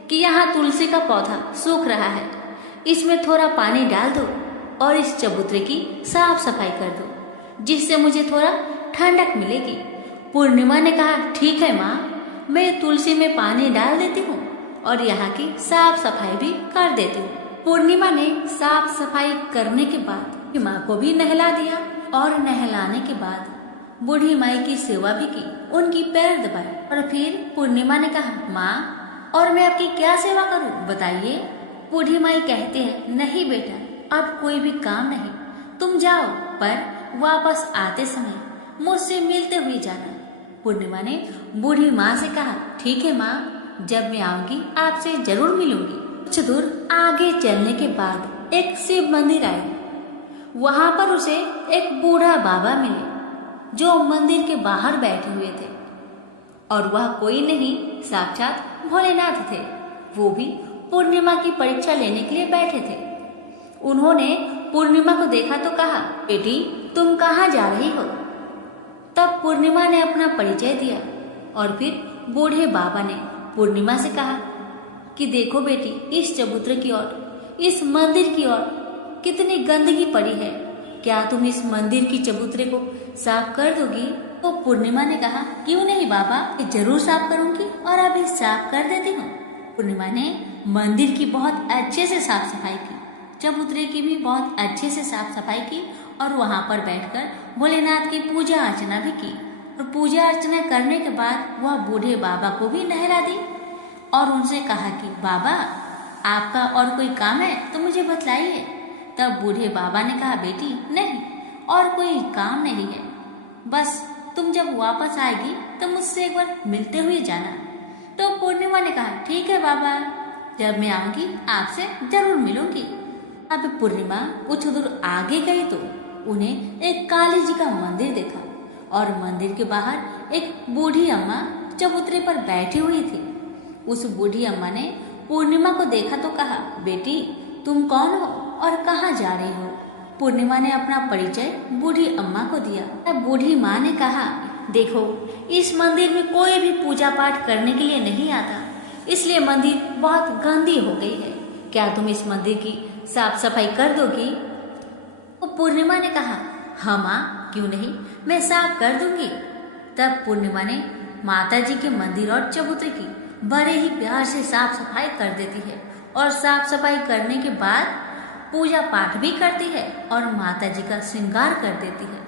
कि यहाँ तुलसी का पौधा सूख रहा है, इसमें थोड़ा पानी डाल दो और इस चबूतरे की साफ सफाई कर दो, जिससे मुझे थोड़ा ठंडक मिलेगी। पूर्णिमा ने कहा, ठीक है माँ, मैं तुलसी में पानी डाल देती हूँ और यहाँ की साफ सफाई भी कर देती हूँ। पूर्णिमा ने साफ सफाई करने के बाद माँ को भी नहला दिया और नहलाने के बाद बूढ़ी माई की सेवा भी की, उनकी पैर दबाए और फिर पूर्णिमा ने कहा, माँ और मैं आपकी क्या सेवा करूँ, बताइए। बूढ़ी माई कहते हैं, नहीं बेटा, अब कोई भी काम नहीं, तुम जाओ, पर वापस आते समय मुझसे मिलते हुए जाना। पूर्णिमा ने बूढ़ी माँ से कहा, ठीक है माँ, जब मैं आऊंगी आपसे जरूर मिलूंगी। कुछ दूर आगे चलने के बाद एक शिव मंदिर आई। वहां पर उसे एक बूढ़ा बाबा मिले जो मंदिर के बाहर बैठे हुए थे, और वह कोई नहीं, साक्षात भोलेनाथ थे। वो भी पूर्णिमा की परीक्षा लेने के लिए बैठे थे। उन्होंने पूर्णिमा को देखा तो कहा, बेटी तुम कहाँ जा रही हो? तब पूर्णिमा ने अपना परिचय दिया और फिर बूढ़े बाबा ने पूर्णिमा से कहा कि देखो बेटी, इस चबूतरे की ओर, इस मंदिर की ओर कितनी गंदगी पड़ी है, क्या तुम इस मंदिर की चबूतरे को साफ कर दोगी? तो पूर्णिमा ने कहा, क्यों नहीं बाबा, जरूर साफ करूंगी और अभी साफ कर देती हूँ। पूर्णिमा ने मंदिर की बहुत अच्छे से साफ सफाई की, चबूतरे की भी बहुत अच्छे से साफ सफाई की और वहां पर बैठकर भोलेनाथ की पूजा अर्चना भी की। और पूजा अर्चना करने के बाद वह बूढ़े बाबा को भी नहला दी और उनसे कहा कि बाबा, आपका और कोई काम है तो मुझे बतलाइए। तब बूढ़े बाबा ने कहा, बेटी नहीं, और कोई काम नहीं है, बस तुम जब वापस आएगी तो मुझसे एक बार मिलते हुए जाना। तो पूर्णिमा ने कहा, ठीक है बाबा, जब मैं आऊंगी आपसे जरूर मिलूंगी। अब पूर्णिमा कुछ दूर आगे गई तो उन्हें एक काली जी का मंदिर देखा और मंदिर के बाहर एक बूढ़ी अम्मा चबूतरे पर बैठी हुई थी। उस बूढ़ी अम्मा ने पूर्णिमा को देखा तो कहा, बेटी तुम कौन हो और कहाँ जा रही हो? पूर्णिमा ने अपना परिचय बूढ़ी अम्मा को दिया। तब बूढ़ी माँ ने कहा, देखो, इस मंदिर में कोई भी पूजा पाठ करने के लिए नहीं आता, इसलिए मंदिर बहुत गंदी हो गई है, क्या तुम इस मंदिर की साफ सफाई कर दोगी? तो पूर्णिमा ने कहा, हाँ माँ, क्यों नहीं, मैं साफ कर दूंगी। तब पूर्णिमा ने माता जी के मंदिर और चबूतरे की बड़े ही प्यार से साफ सफाई कर देती है और साफ सफाई करने के बाद पूजा पाठ भी करती है और माता जी का श्रृंगार कर देती है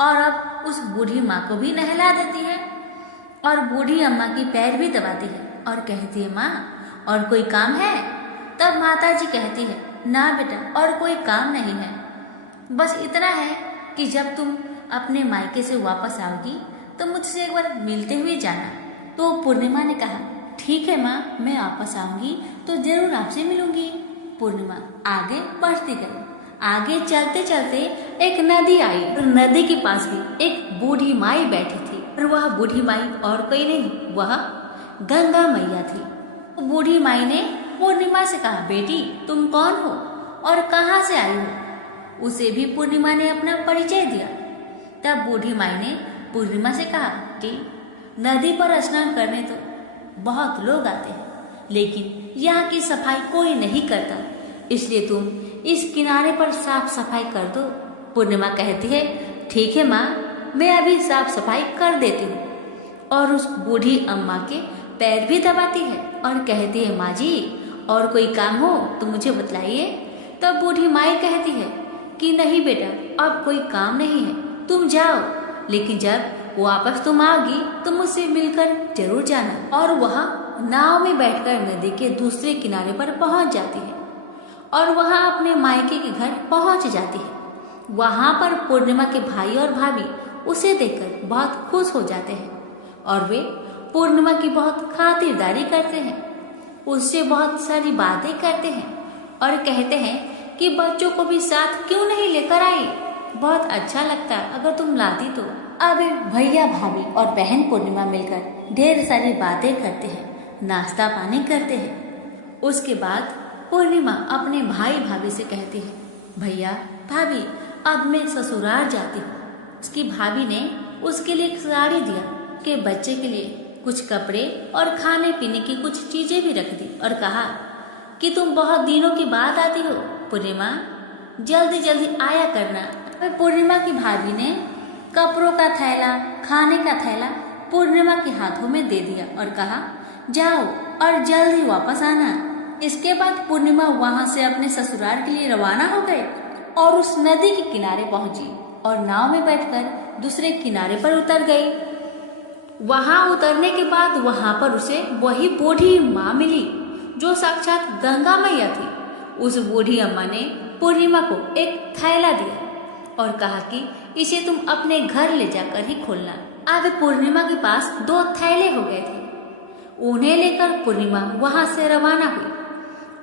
और अब उस बूढ़ी माँ को भी नहला देती है और बूढ़ी अम्मा की पैर भी दबाती है और कहती है, माँ और कोई काम है? तब माता जी कहती है, ना बेटा, और कोई काम नहीं है, बस इतना है कि जब तुम अपने मायके से वापस आओगी तो मुझसे एक बार मिलते हुए जाना। तो पूर्णिमा ने कहा, ठीक है माँ, मैं वापस आऊंगी तो जरूर आपसे मिलूंगी। पूर्णिमा आगे बढ़ती गई। आगे चलते चलते एक नदी आई और नदी के पास भी एक बूढ़ी माई बैठी थी और वह बूढ़ी माई और कोई नहीं, वह गंगा मैया थी। तो बूढ़ी माई ने पूर्णिमा से कहा, बेटी तुम कौन हो और कहाँ से आई हो? उसे भी पूर्णिमा ने अपना परिचय दिया। तब बूढ़ी माई ने पूर्णिमा से कहा कि नदी पर स्नान करने तो बहुत लोग आते हैं, लेकिन यहाँ की सफाई कोई नहीं करता, इसलिए तुम इस किनारे पर साफ सफाई कर दो। पूर्णिमा कहती है, ठीक है माँ, मैं अभी साफ सफाई कर देती हूँ, और उस बूढ़ी अम्मा के पैर भी दबाती है और कहती है, माँ जी और कोई काम हो तो मुझे बतलाइए। तब बूढ़ी माई कहती है कि नहीं बेटा, अब कोई काम नहीं है, तुम जाओ, लेकिन जब वापस तुम आओगी तो मुझसे मिलकर जरूर जाना। और वह नाव में बैठकर नदी के दूसरे किनारे पर पहुंच जाती है और वहां अपने मायके के घर पहुंच जाती है। वहां पर पूर्णिमा के भाई और भाभी उसे देखकर बहुत खुश हो जाते हैं और वे पूर्णिमा की बहुत खातिरदारी करते हैं, उससे बहुत सारी बातें करते हैं और कहते हैं कि बच्चों को भी साथ क्यों नहीं लेकर आई, बहुत अच्छा लगता अगर तुम लाती तो। अब भैया भाभी और बहन पूर्णिमा मिलकर ढेर सारी बातें करते हैं, नाश्ता पानी करते हैं। उसके बाद पूर्णिमा अपने भाई भाभी से कहती है, भैया भाभी अब मैं ससुराल जाती हूँ। उसकी भाभी ने उसके लिए एक साड़ी दिया कि बच्चे के लिए कुछ कपड़े और खाने पीने की कुछ चीजें भी रख दी और कहा कि तुम बहुत दिनों के बाद आती हो पूर्णिमा, जल्दी जल्दी आया करना। पूर्णिमा की भाभी ने कपड़ों का थैला, खाने का थैला पूर्णिमा के हाथों में दे दिया और कहा, जाओ और जल्दी वापस आना। इसके बाद पूर्णिमा वहां से अपने ससुराल के लिए रवाना हो गए और उस नदी के किनारे पहुंची और नाव में बैठकर दूसरे किनारे पर उतर गई। वहां उतरने के बाद वहां पर उसे वही बूढ़ी माँ मिली जो साक्षात गंगा मैया थी। उस बूढ़ी अम्मा ने पूर्णिमा को एक थैला दिया और कहा कि इसे तुम अपने घर ले जाकर ही खोलना। अब पूर्णिमा के पास 2 थैले हो गए थे। उन्हें लेकर पूर्णिमा वहां से रवाना हुई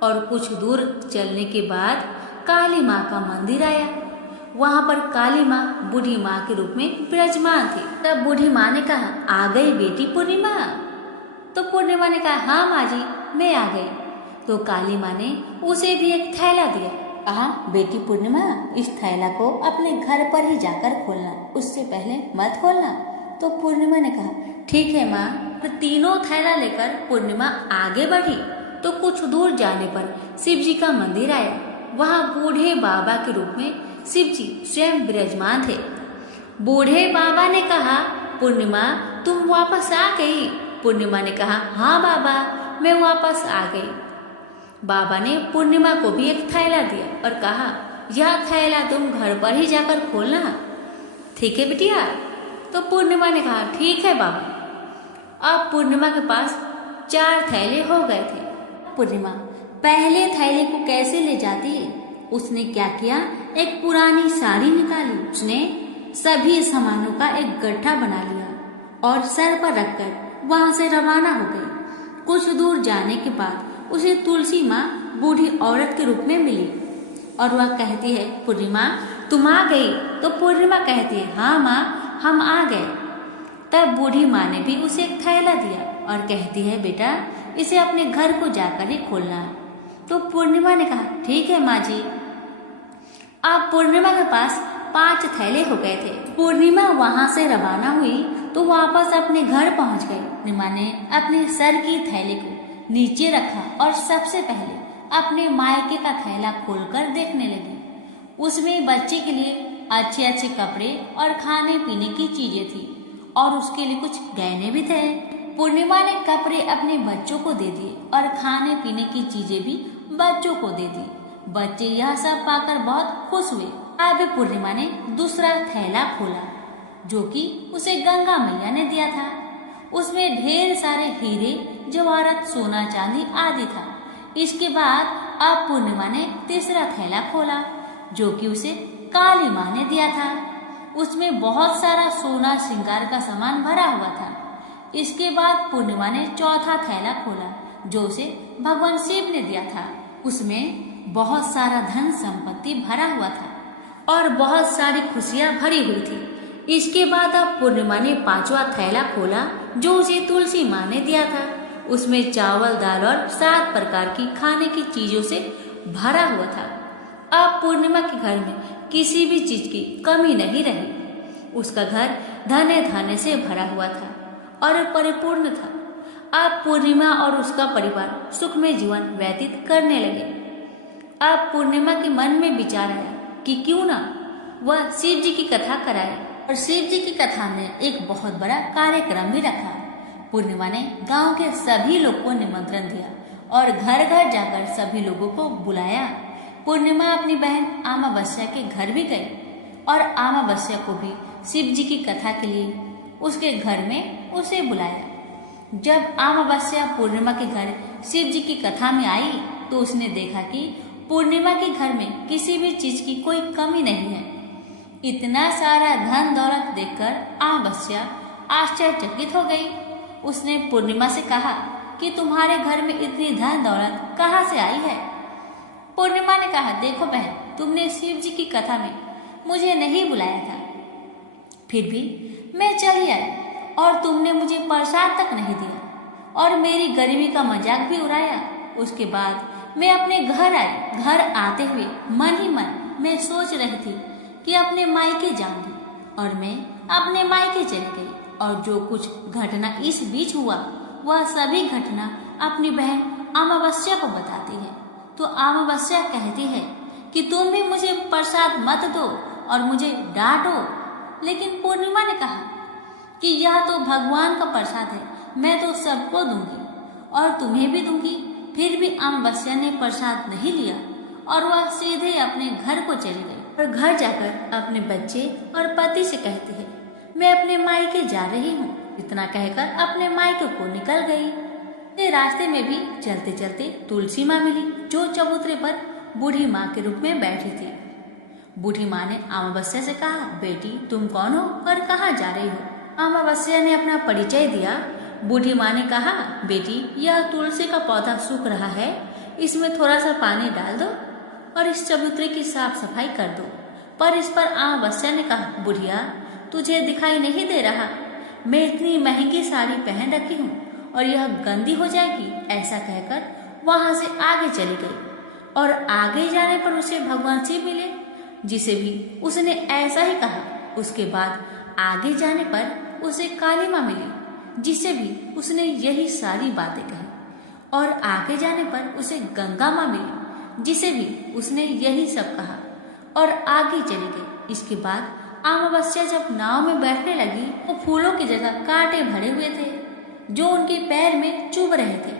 और कुछ दूर चलने के बाद काली माँ का मंदिर आया। वहां पर काली माँ बूढ़ी माँ के रूप में विराजमान थी। तब बूढ़ी माँ ने कहा, आ गई बेटी पूर्णिमा? तो पूर्णिमा ने कहा, हाँ माँ जी, मैं आ गई। तो काली माँ ने उसे भी एक थैला दिया। कहा, बेटी पूर्णिमा, इस थैला को अपने घर पर ही जाकर खोलना, उससे पहले मत खोलना। तो पूर्णिमा ने कहा, ठीक है माँ। तो तीनों थैला लेकर पूर्णिमा आगे बढ़ी तो कुछ दूर जाने पर शिव जी का मंदिर आया। वहाँ बूढ़े बाबा के रूप में शिव जी स्वयं विराजमान थे। बूढ़े बाबा ने कहा, पूर्णिमा तुम वापस आ गई? पूर्णिमा ने कहा, हाँ बाबा, मैं वापस आ गई। बाबा ने पूर्णिमा को भी एक थैला दिया और कहा, यह थैला तुम घर पर ही जाकर खोलना, ठीक है बिटिया? तो पूर्णिमा ने कहा, ठीक है बाबा। अब पूर्णिमा के पास 4 थैले हो गए थे। पूर्णिमा पहले थैले को कैसे ले जाती है? उसने क्या किया, एक पुरानी साड़ी निकाली। उसने सभी सामानों का एक गड्ढा बना लिया और सर पर रखकर वहां से रवाना हो गई। कुछ दूर जाने के बाद उसे तुलसी माँ बूढ़ी औरत के रूप में मिली और वह कहती है, पूर्णिमा तुम आ गई? तो पूर्णिमा कहती है, हाँ माँ, हम आ गए। तब बूढ़ी माँ ने भी उसे एक थैला दिया और कहती है, बेटा इसे अपने घर को जाकर ही खोलना। तो पूर्णिमा ने कहा, ठीक है माँ जी। अब पूर्णिमा के पास 5 थैले हो गए थे। पूर्णिमा वहां से रवाना हुई तो वापस अपने घर पहुंच गई। पूर्णिमा ने अपने सर की थैले को नीचे रखा और सबसे पहले अपने मायके का थैला खोलकर देखने लगी। उसमें बच्चे के लिए अच्छे अच्छे कपड़े और खाने पीने की चीजें थी और उसके लिए कुछ गहने भी थे। पूर्णिमा ने कपड़े अपने बच्चों को दे दिए और खाने पीने की चीजें भी बच्चों को दे दी। बच्चे यह सब पाकर बहुत खुश हुए। अब पूर्णिमा ने दूसरा थैला खोला जो कि उसे गंगा मैया ने दिया था। उसमें ढेर सारे हीरे जवाहरात, सोना चांदी आदि था। इसके बाद अब पूर्णिमा ने तीसरा थैला खोला जो कि उसे काली माँ ने दिया था। उसमें बहुत सारा सोना श्रृंगार का सामान भरा हुआ था। इसके बाद पूर्णिमा ने चौथा थैला खोला जो उसे भगवान शिव ने दिया था। उसमें बहुत सारा धन संपत्ति भरा हुआ था और बहुत सारी खुशियां भरी हुई थी। इसके बाद अब पूर्णिमा ने 5वां थैला खोला जो उसे तुलसी माँ ने दिया था। उसमें चावल, दाल और 7 प्रकार की खाने की चीजों से भरा हुआ था। अब पूर्णिमा के घर में किसी भी चीज की कमी नहीं रही। उसका घर धने धने से भरा हुआ था और परिपूर्ण था। अब पूर्णिमा और उसका परिवार सुखमय जीवन व्यतीत करने लगे। अब पूर्णिमा के मन में विचार आया कि क्यों ना वह शिव जी की कथा कराए और शिव जी की कथा में एक बहुत बड़ा कार्यक्रम भी रखा। पूर्णिमा ने गांव के सभी लोग को निमंत्रण दिया और घर घर जाकर सभी लोगों को बुलाया। पूर्णिमा अपनी बहन अमावस्या के घर भी गई और अमावस्या को भी शिव जी की कथा के लिए उसके घर में उसे बुलाया। जब अमावस्या पूर्णिमा के घर शिव जी की कथा में आई तो उसने देखा कि पूर्णिमा के घर में किसी भी चीज की कोई कमी नहीं है। इतना सारा धन दौलत देखकर अमावस्या आश्चर्यचकित हो गई। उसने पूर्णिमा से कहा कि तुम्हारे घर में इतनी धन दौलत कहाँ से आई है? पूर्णिमा ने कहा, देखो बहन, तुमने शिव जी की कथा में मुझे नहीं बुलाया था, फिर भी मैं चली आई और तुमने मुझे प्रसाद तक नहीं दिया और मेरी गरीबी का मजाक भी उड़ाया। उसके बाद मैं अपने घर आई। घर आते हुए मन ही मन मैं सोच रही थी कि अपने मायके जाऊंगी और मैं अपने मायके चली गई और जो कुछ घटना इस बीच हुआ वह सभी घटना अपनी बहन अमावस्या को बताती है। तो अमावस्या कहती है कि तुम भी मुझे प्रसाद मत दो और मुझे डांटो, लेकिन पूर्णिमा ने कहा कि यह तो भगवान का प्रसाद है, मैं तो सबको दूंगी और तुम्हें भी दूंगी। फिर भी अमावस्या ने प्रसाद नहीं लिया और वह सीधे अपने घर को चली गई और घर जाकर अपने बच्चे और पति से कहती है, मैं अपने मायके जा रही हूँ। इतना कहकर अपने मायके को निकल गई। रास्ते में भी चलते चलते तुलसी माँ मिली जो चबूतरे पर बूढ़ी माँ के रूप में बैठी थी। बूढ़ी माँ ने अमावस्या से कहा, बेटी तुम कौन हो और कहाँ जा रही हो? अमावस्या ने अपना परिचय दिया। बूढ़ी माँ ने कहा, बेटी यह तुलसी का पौधा सूख रहा है, इसमें थोड़ा सा पानी डाल दो और इस चबूतरे की साफ सफाई कर दो। पर इस पर अमावस्या ने कहा, बुढ़िया तुझे दिखाई नहीं दे रहा, मैं इतनी महंगी साड़ी पहन रखी हूँ और यह गंदी हो जाएगी। ऐसा कहकर वहां से आगे चली गई और आगे जाने पर उसे भगवान शिव मिले, जिसे भी उसने ऐसा ही कहा। उसके बाद आगे जाने पर उसे काली माँ मिली, जिसे भी उसने यही सारी बातें कही। और आगे जाने पर उसे गंगा माँ मिली, जिसे भी उसने यही सब कहा और आगे चली गई। इसके बाद अमावस्या जब नाव में बैठने लगी तो फूलों की जगह कांटे भरे हुए थे जो उनके पैर में चुभ रहे थे।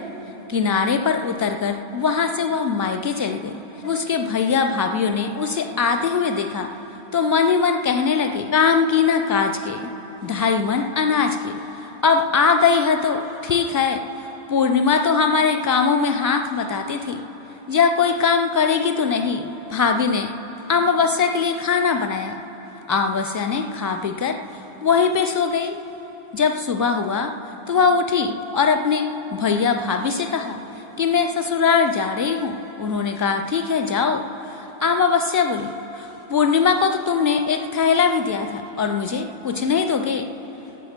किनारे पर उतरकर वहां से वह मायके चली गई। उसके भैया भाभीियों ने उसे आते हुए देखा तो मन ही मन कहने लगे, काम की ना काज के, 2.5 मन अनाज के। अब आ गई है तो ठीक है, पूर्णिमा तो हमारे कामों में हाथ बटाती थी, यह कोई काम करेगी तो नहीं। भाभी ने अमावस्या के लिए खाना बनाया। अमावस्या ने खा पीकर वहीं पे सो गई। जब सुबह हुआ तो वह उठी और अपने भैया भाभी से कहा कि मैं ससुराल जा रही हूँ। उन्होंने कहा, ठीक है जाओ। अमावस्या बोली, पूर्णिमा को तो तुमने एक थैला भी दिया था और मुझे कुछ नहीं दोगे।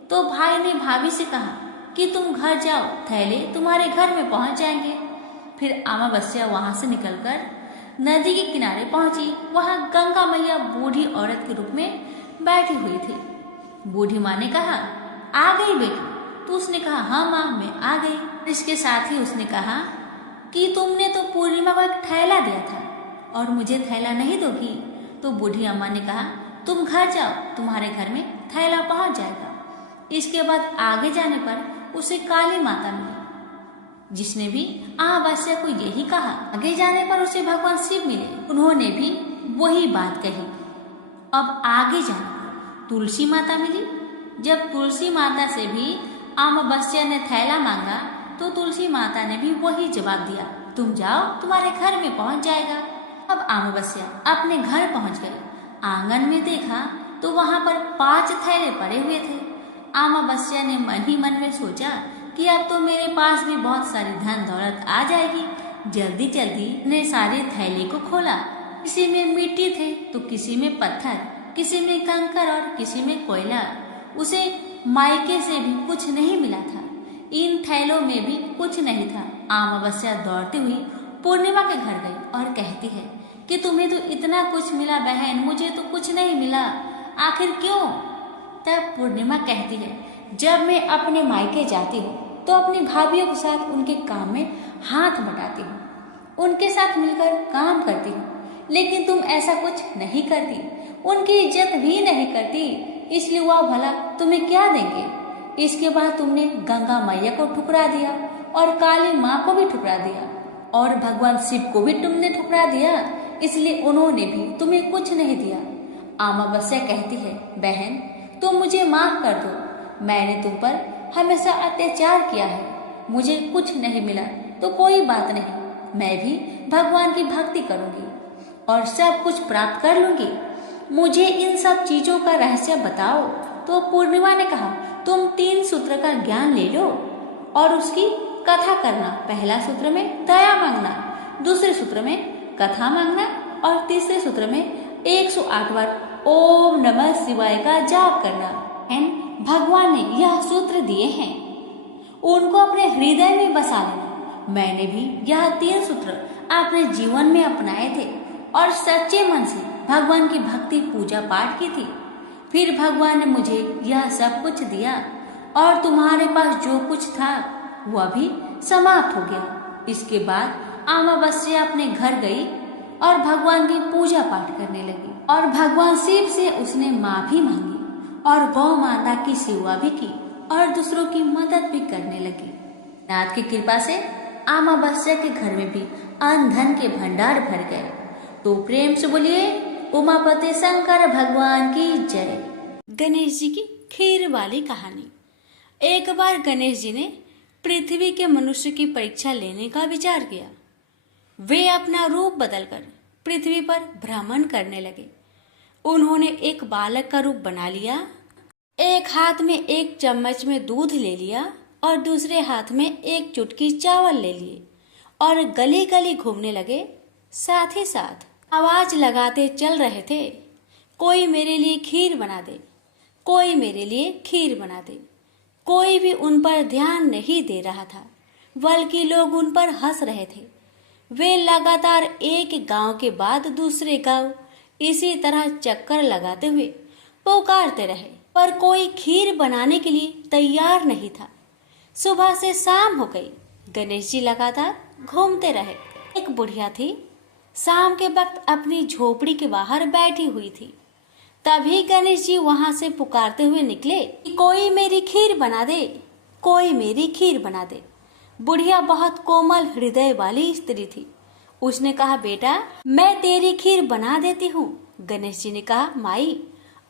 तो भाई ने भाभी से कहा कि तुम घर जाओ, थैले तुम्हारे घर में पहुंच जाएंगे। फिर अमावस्या वहां से निकलकर नदी के किनारे पहुंची। वहां गंगा मैया बूढ़ी औरत के रूप में बैठी हुई थी। बूढ़ी माँ ने कहा, आ गई बेटी? तो उसने कहा, हाँ माँ मैं आ गई। इसके साथ ही उसने कहा कि तुमने तो पूर्णिमा को एक थैला दिया था और मुझे थैला नहीं दोगी। तो बूढ़ी अम्मा ने कहा, तुम घर जाओ, तुम्हारे घर में थैला पहुंच जाएगा। इसके बाद आगे जाने पर उसे काली माता मिली, जिसने भी अमावस्या को यही कहा। आगे जाने पर उसे भगवान शिव मिले, उन्होंने भी वही बात कही। अब आगे जाने पर तुलसी माता मिली। जब तुलसी माता से भी अमावस्या ने थैला मांगा तो तुलसी माता ने भी वही जवाब दिया, तुम जाओ, तुम्हारे घर में पहुंच जाएगा। अब अमावस्या अपने घर पहुंच गई। आंगन में देखा तो वहां पर 5 थैले पड़े हुए थे। अमावस्या ने मन ही मन में सोचा कि अब तो मेरे पास भी बहुत सारी धन दौलत आ जाएगी। जल्दी जल्दी ने सारे थैले को खोला। किसी में मिट्टी थे तो किसी में पत्थर, किसी में कंकर और किसी में कोयला। उसे मायके से भी कुछ नहीं मिला था, इन थैलों में भी कुछ नहीं था। अमावस्या दौड़ती हुई पूर्णिमा के घर गई और कहती है कि तुम्हें तो इतना कुछ मिला बहन, मुझे तो कुछ नहीं मिला, आखिर क्यों? तब पूर्णिमा कहती है, जब मैं अपने मायके जाती हूँ तो अपनी भाभीियों के साथ उनके काम में हाथ बटाती हूँ, उनके साथ मिलकर काम करती हूँ, लेकिन तुम ऐसा कुछ नहीं करती, उनकी इज्जत भी नहीं करती, इसलिए वह भला तुम्हें क्या देंगे? इसके बाद तुमने गंगा मैया को ठुकरा दिया और काली माँ को भी ठुकरा दिया और भगवान शिव को भी तुमने ठुकरा दिया, इसलिए उन्होंने भी तुम्हें कुछ नहीं दिया। अमावस्या कहती है, बहन तुम मुझे माफ कर दो, मैंने तुम पर हमेशा अत्याचार किया है, मुझे कुछ नहीं मिला तो कोई बात नहीं, मैं भी भगवान की भक्ति करूंगी और सब कुछ प्राप्त कर लूंगी, मुझे इन सब चीजों का रहस्य बताओ। तो पूर्णिमा ने कहा, तुम 3 सूत्र का ज्ञान ले लो और उसकी कथा करना। पहला सूत्र में दया मांगना, दूसरे सूत्र में कथा मांगना और तीसरे सूत्र में 108 बार ओम नमः शिवाय का जाप करना। भगवान ने यह सूत्र दिए हैं, उनको अपने हृदय में बसा लेना। मैंने भी यह 3 सूत्र अपने जीवन में अपनाए थे और सच्चे मन से भगवान की भक्ति पूजा पाठ की थी। फिर भगवान ने मुझे यह सब कुछ दिया और तुम्हारे पास जो कुछ था वह भी समाप्त हो गया। इसके बाद अमावस्या अपने घर गई और भगवान की पूजा पाठ करने लगी और भगवान शिव से उसने माफी मांगी और गौ माता की सेवा भी की और दूसरों की मदद भी करने लगी। नाथ की कृपा से अमावस्या के घर में भी अन्न धन के भंडार भर गए। तो प्रेम से बोलिए उमापति शंकर भगवान की जय। गणेश जी की खीर वाली कहानी। एक बार गणेश जी ने पृथ्वी के मनुष्य की परीक्षा लेने का विचार किया। वे अपना रूप बदलकर पृथ्वी पर भ्रमण करने लगे। उन्होंने एक बालक का रूप बना लिया। एक हाथ में एक चम्मच में दूध ले लिया और दूसरे हाथ में एक चुटकी चावल ले लिए और गली गली घूमने लगे। साथ ही साथ आवाज लगाते चल रहे थे, कोई मेरे लिए खीर बना दे, कोई मेरे लिए खीर बना दे। कोई भी उन पर ध्यान नहीं दे रहा था, बल्कि लोग उन पर हंस रहे थे। वे लगातार एक गांव के बाद दूसरे गांव इसी तरह चक्कर लगाते हुए पुकारते रहे, पर कोई खीर बनाने के लिए तैयार नहीं था। सुबह से शाम हो गई, गणेश जी लगातार घूमते रहे। एक बुढ़िया थी, शाम के वक्त अपनी झोपड़ी के बाहर बैठी हुई थी। तभी गणेश जी वहां से पुकारते हुए निकले कि कोई मेरी खीर बना दे, कोई मेरी खीर बना दे। बुढ़िया बहुत कोमल हृदय वाली स्त्री थी। उसने कहा, बेटा मैं तेरी खीर बना देती हूँ। गणेश जी ने कहा, माई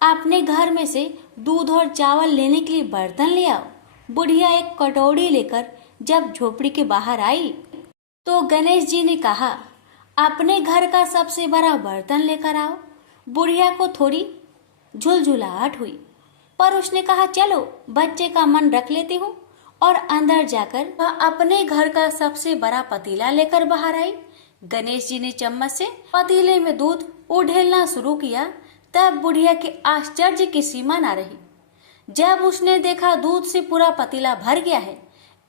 अपने घर में से दूध और चावल लेने के लिए बर्तन ले आओ। बुढ़िया एक कटोरी लेकर जब झोपड़ी के बाहर आई तो गणेश जी ने कहा, अपने घर का सबसे बड़ा बर्तन लेकर आओ। बुढ़िया को थोड़ी झुलझुलाहट हुई, पर उसने कहा, चलो बच्चे का मन रख लेती हूँ, और अंदर जाकर वह अपने घर का सबसे बड़ा पतीला लेकर बाहर आई। गणेश जी ने चम्मच से पतीले में दूध उड़ेलना शुरू किया। तब बुढ़िया के आश्चर्य की सीमा न रही। जब उसने देखा दूध से पूरा पतीला भर गया है,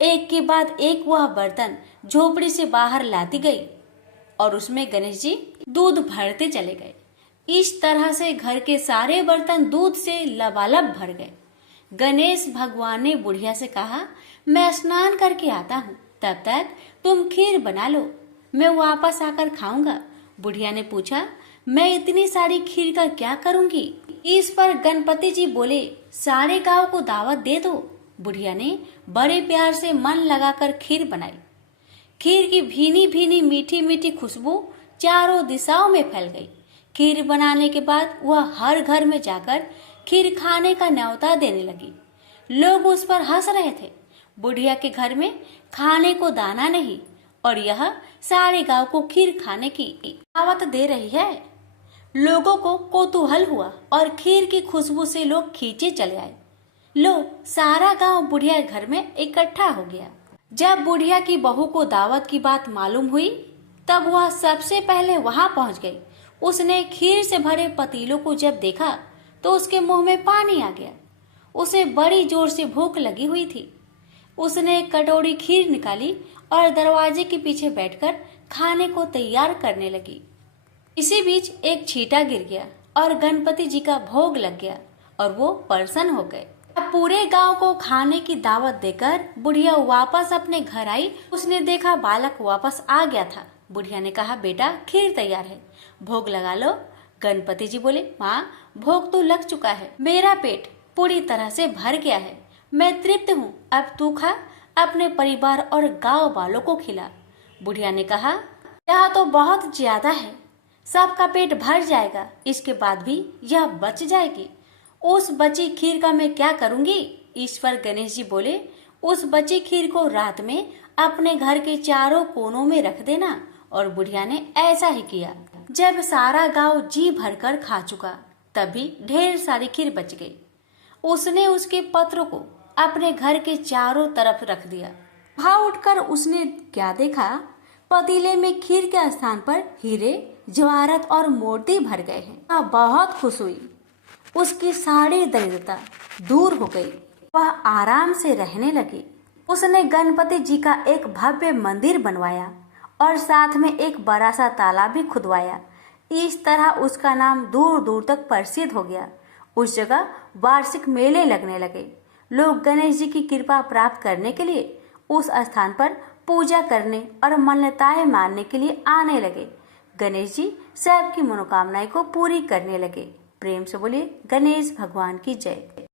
एक के बाद एक वह बर्तन झोपड़ी से बाहर लाती गई और उसमें गणेश जी दूध भरते चले गए। इस तरह से घर के सारे बर्तन दूध से लबालब भर गए। गणेश भगवान ने बुढ़िया से कहा, मैं स्नान करके आता हूँ, तब तक तुम खीर बना लो, मैं वापस आकर खाऊंगा। बुढ़िया ने पूछा, मैं इतनी सारी खीर का क्या करूंगी? इस पर गणपति जी बोले, सारे गांव को दावत दे दो। बुढ़िया ने बड़े प्यार से मन लगाकर खीर बनाई। खीर की भीनी भीनी मीठी मीठी खुशबू चारों दिशाओं में फैल गई। खीर बनाने के बाद वह हर घर में जाकर खीर खाने का न्योता देने लगी। लोग उस पर हंस रहे थे। बुढ़िया के घर में खाने को दाना नहीं और यह सारे गांव को खीर खाने की दावत दे रही है। लोगों को कौतूहल हुआ और खीर की खुशबू से लोग खींचे चले आए। लो, सारा गांव बुढ़िया घर में इकट्ठा हो गया। जब बुढ़िया की बहू को दावत की बात मालूम हुई, तब वह सबसे पहले वहां पहुंच गई। उसने खीर से भरे पतीलों को जब देखा तो उसके मुंह में पानी आ गया। उसे बड़ी जोर से भूख लगी हुई थी। उसने एक कटोरी खीर निकाली और दरवाजे के पीछे बैठकर खाने को तैयार करने लगी। इसी बीच एक छींटा गिर गया और गणपति जी का भोग लग गया और वो प्रसन्न हो गए। अब पूरे गांव को खाने की दावत देकर बुढ़िया वापस अपने घर आई। उसने देखा बालक वापस आ गया था। बुढ़िया ने कहा, बेटा खीर तैयार है, भोग लगा लो। गणपति जी बोले, माँ भोग तो लग चुका है, मेरा पेट पूरी तरह से भर गया है, मैं तृप्त हूँ, अब तू खा, अपने परिवार और गांव वालों को खिला। बुढ़िया ने कहा, यह तो बहुत ज्यादा है, सबका पेट भर जाएगा, इसके बाद भी यह बच जाएगी। उस बची खीर का मैं क्या करूंगी? इस पर गणेश जी बोले, उस बची खीर को रात में अपने घर के चारों कोनों में रख देना। और बुढ़िया ने ऐसा ही किया। जब सारा गांव जी भरकर खा चुका, तभी ढेर सारी खीर बच गई। उसने उसके पत्रों को अपने घर के चारों तरफ रख दिया। वहां उठकर उसने क्या देखा? पतीले में खीर के स्थान पर हीरे, जवाहरात और मोती भर गए हैं। वह बहुत खुश हुई। उसकी सारी दरिद्रता दूर हो गई। वह आराम से रहने लगी। उसने गणपति जी का एक भव्य मंदिर बनवाया और साथ में एक बड़ा सा तालाब भी खुदवाया। इस तरह उसका नाम दूर दूर तक प्रसिद्ध हो गया। उस जगह वार्षिक मेले लगने लगे। लोग गणेश जी की कृपा प्राप्त करने के लिए उस स्थान पर पूजा करने और मान्यताएं मानने के लिए आने लगे। गणेश जी सबकी मनोकामनाएं को पूरी करने लगे। प्रेम से बोलिए गणेश भगवान की जय।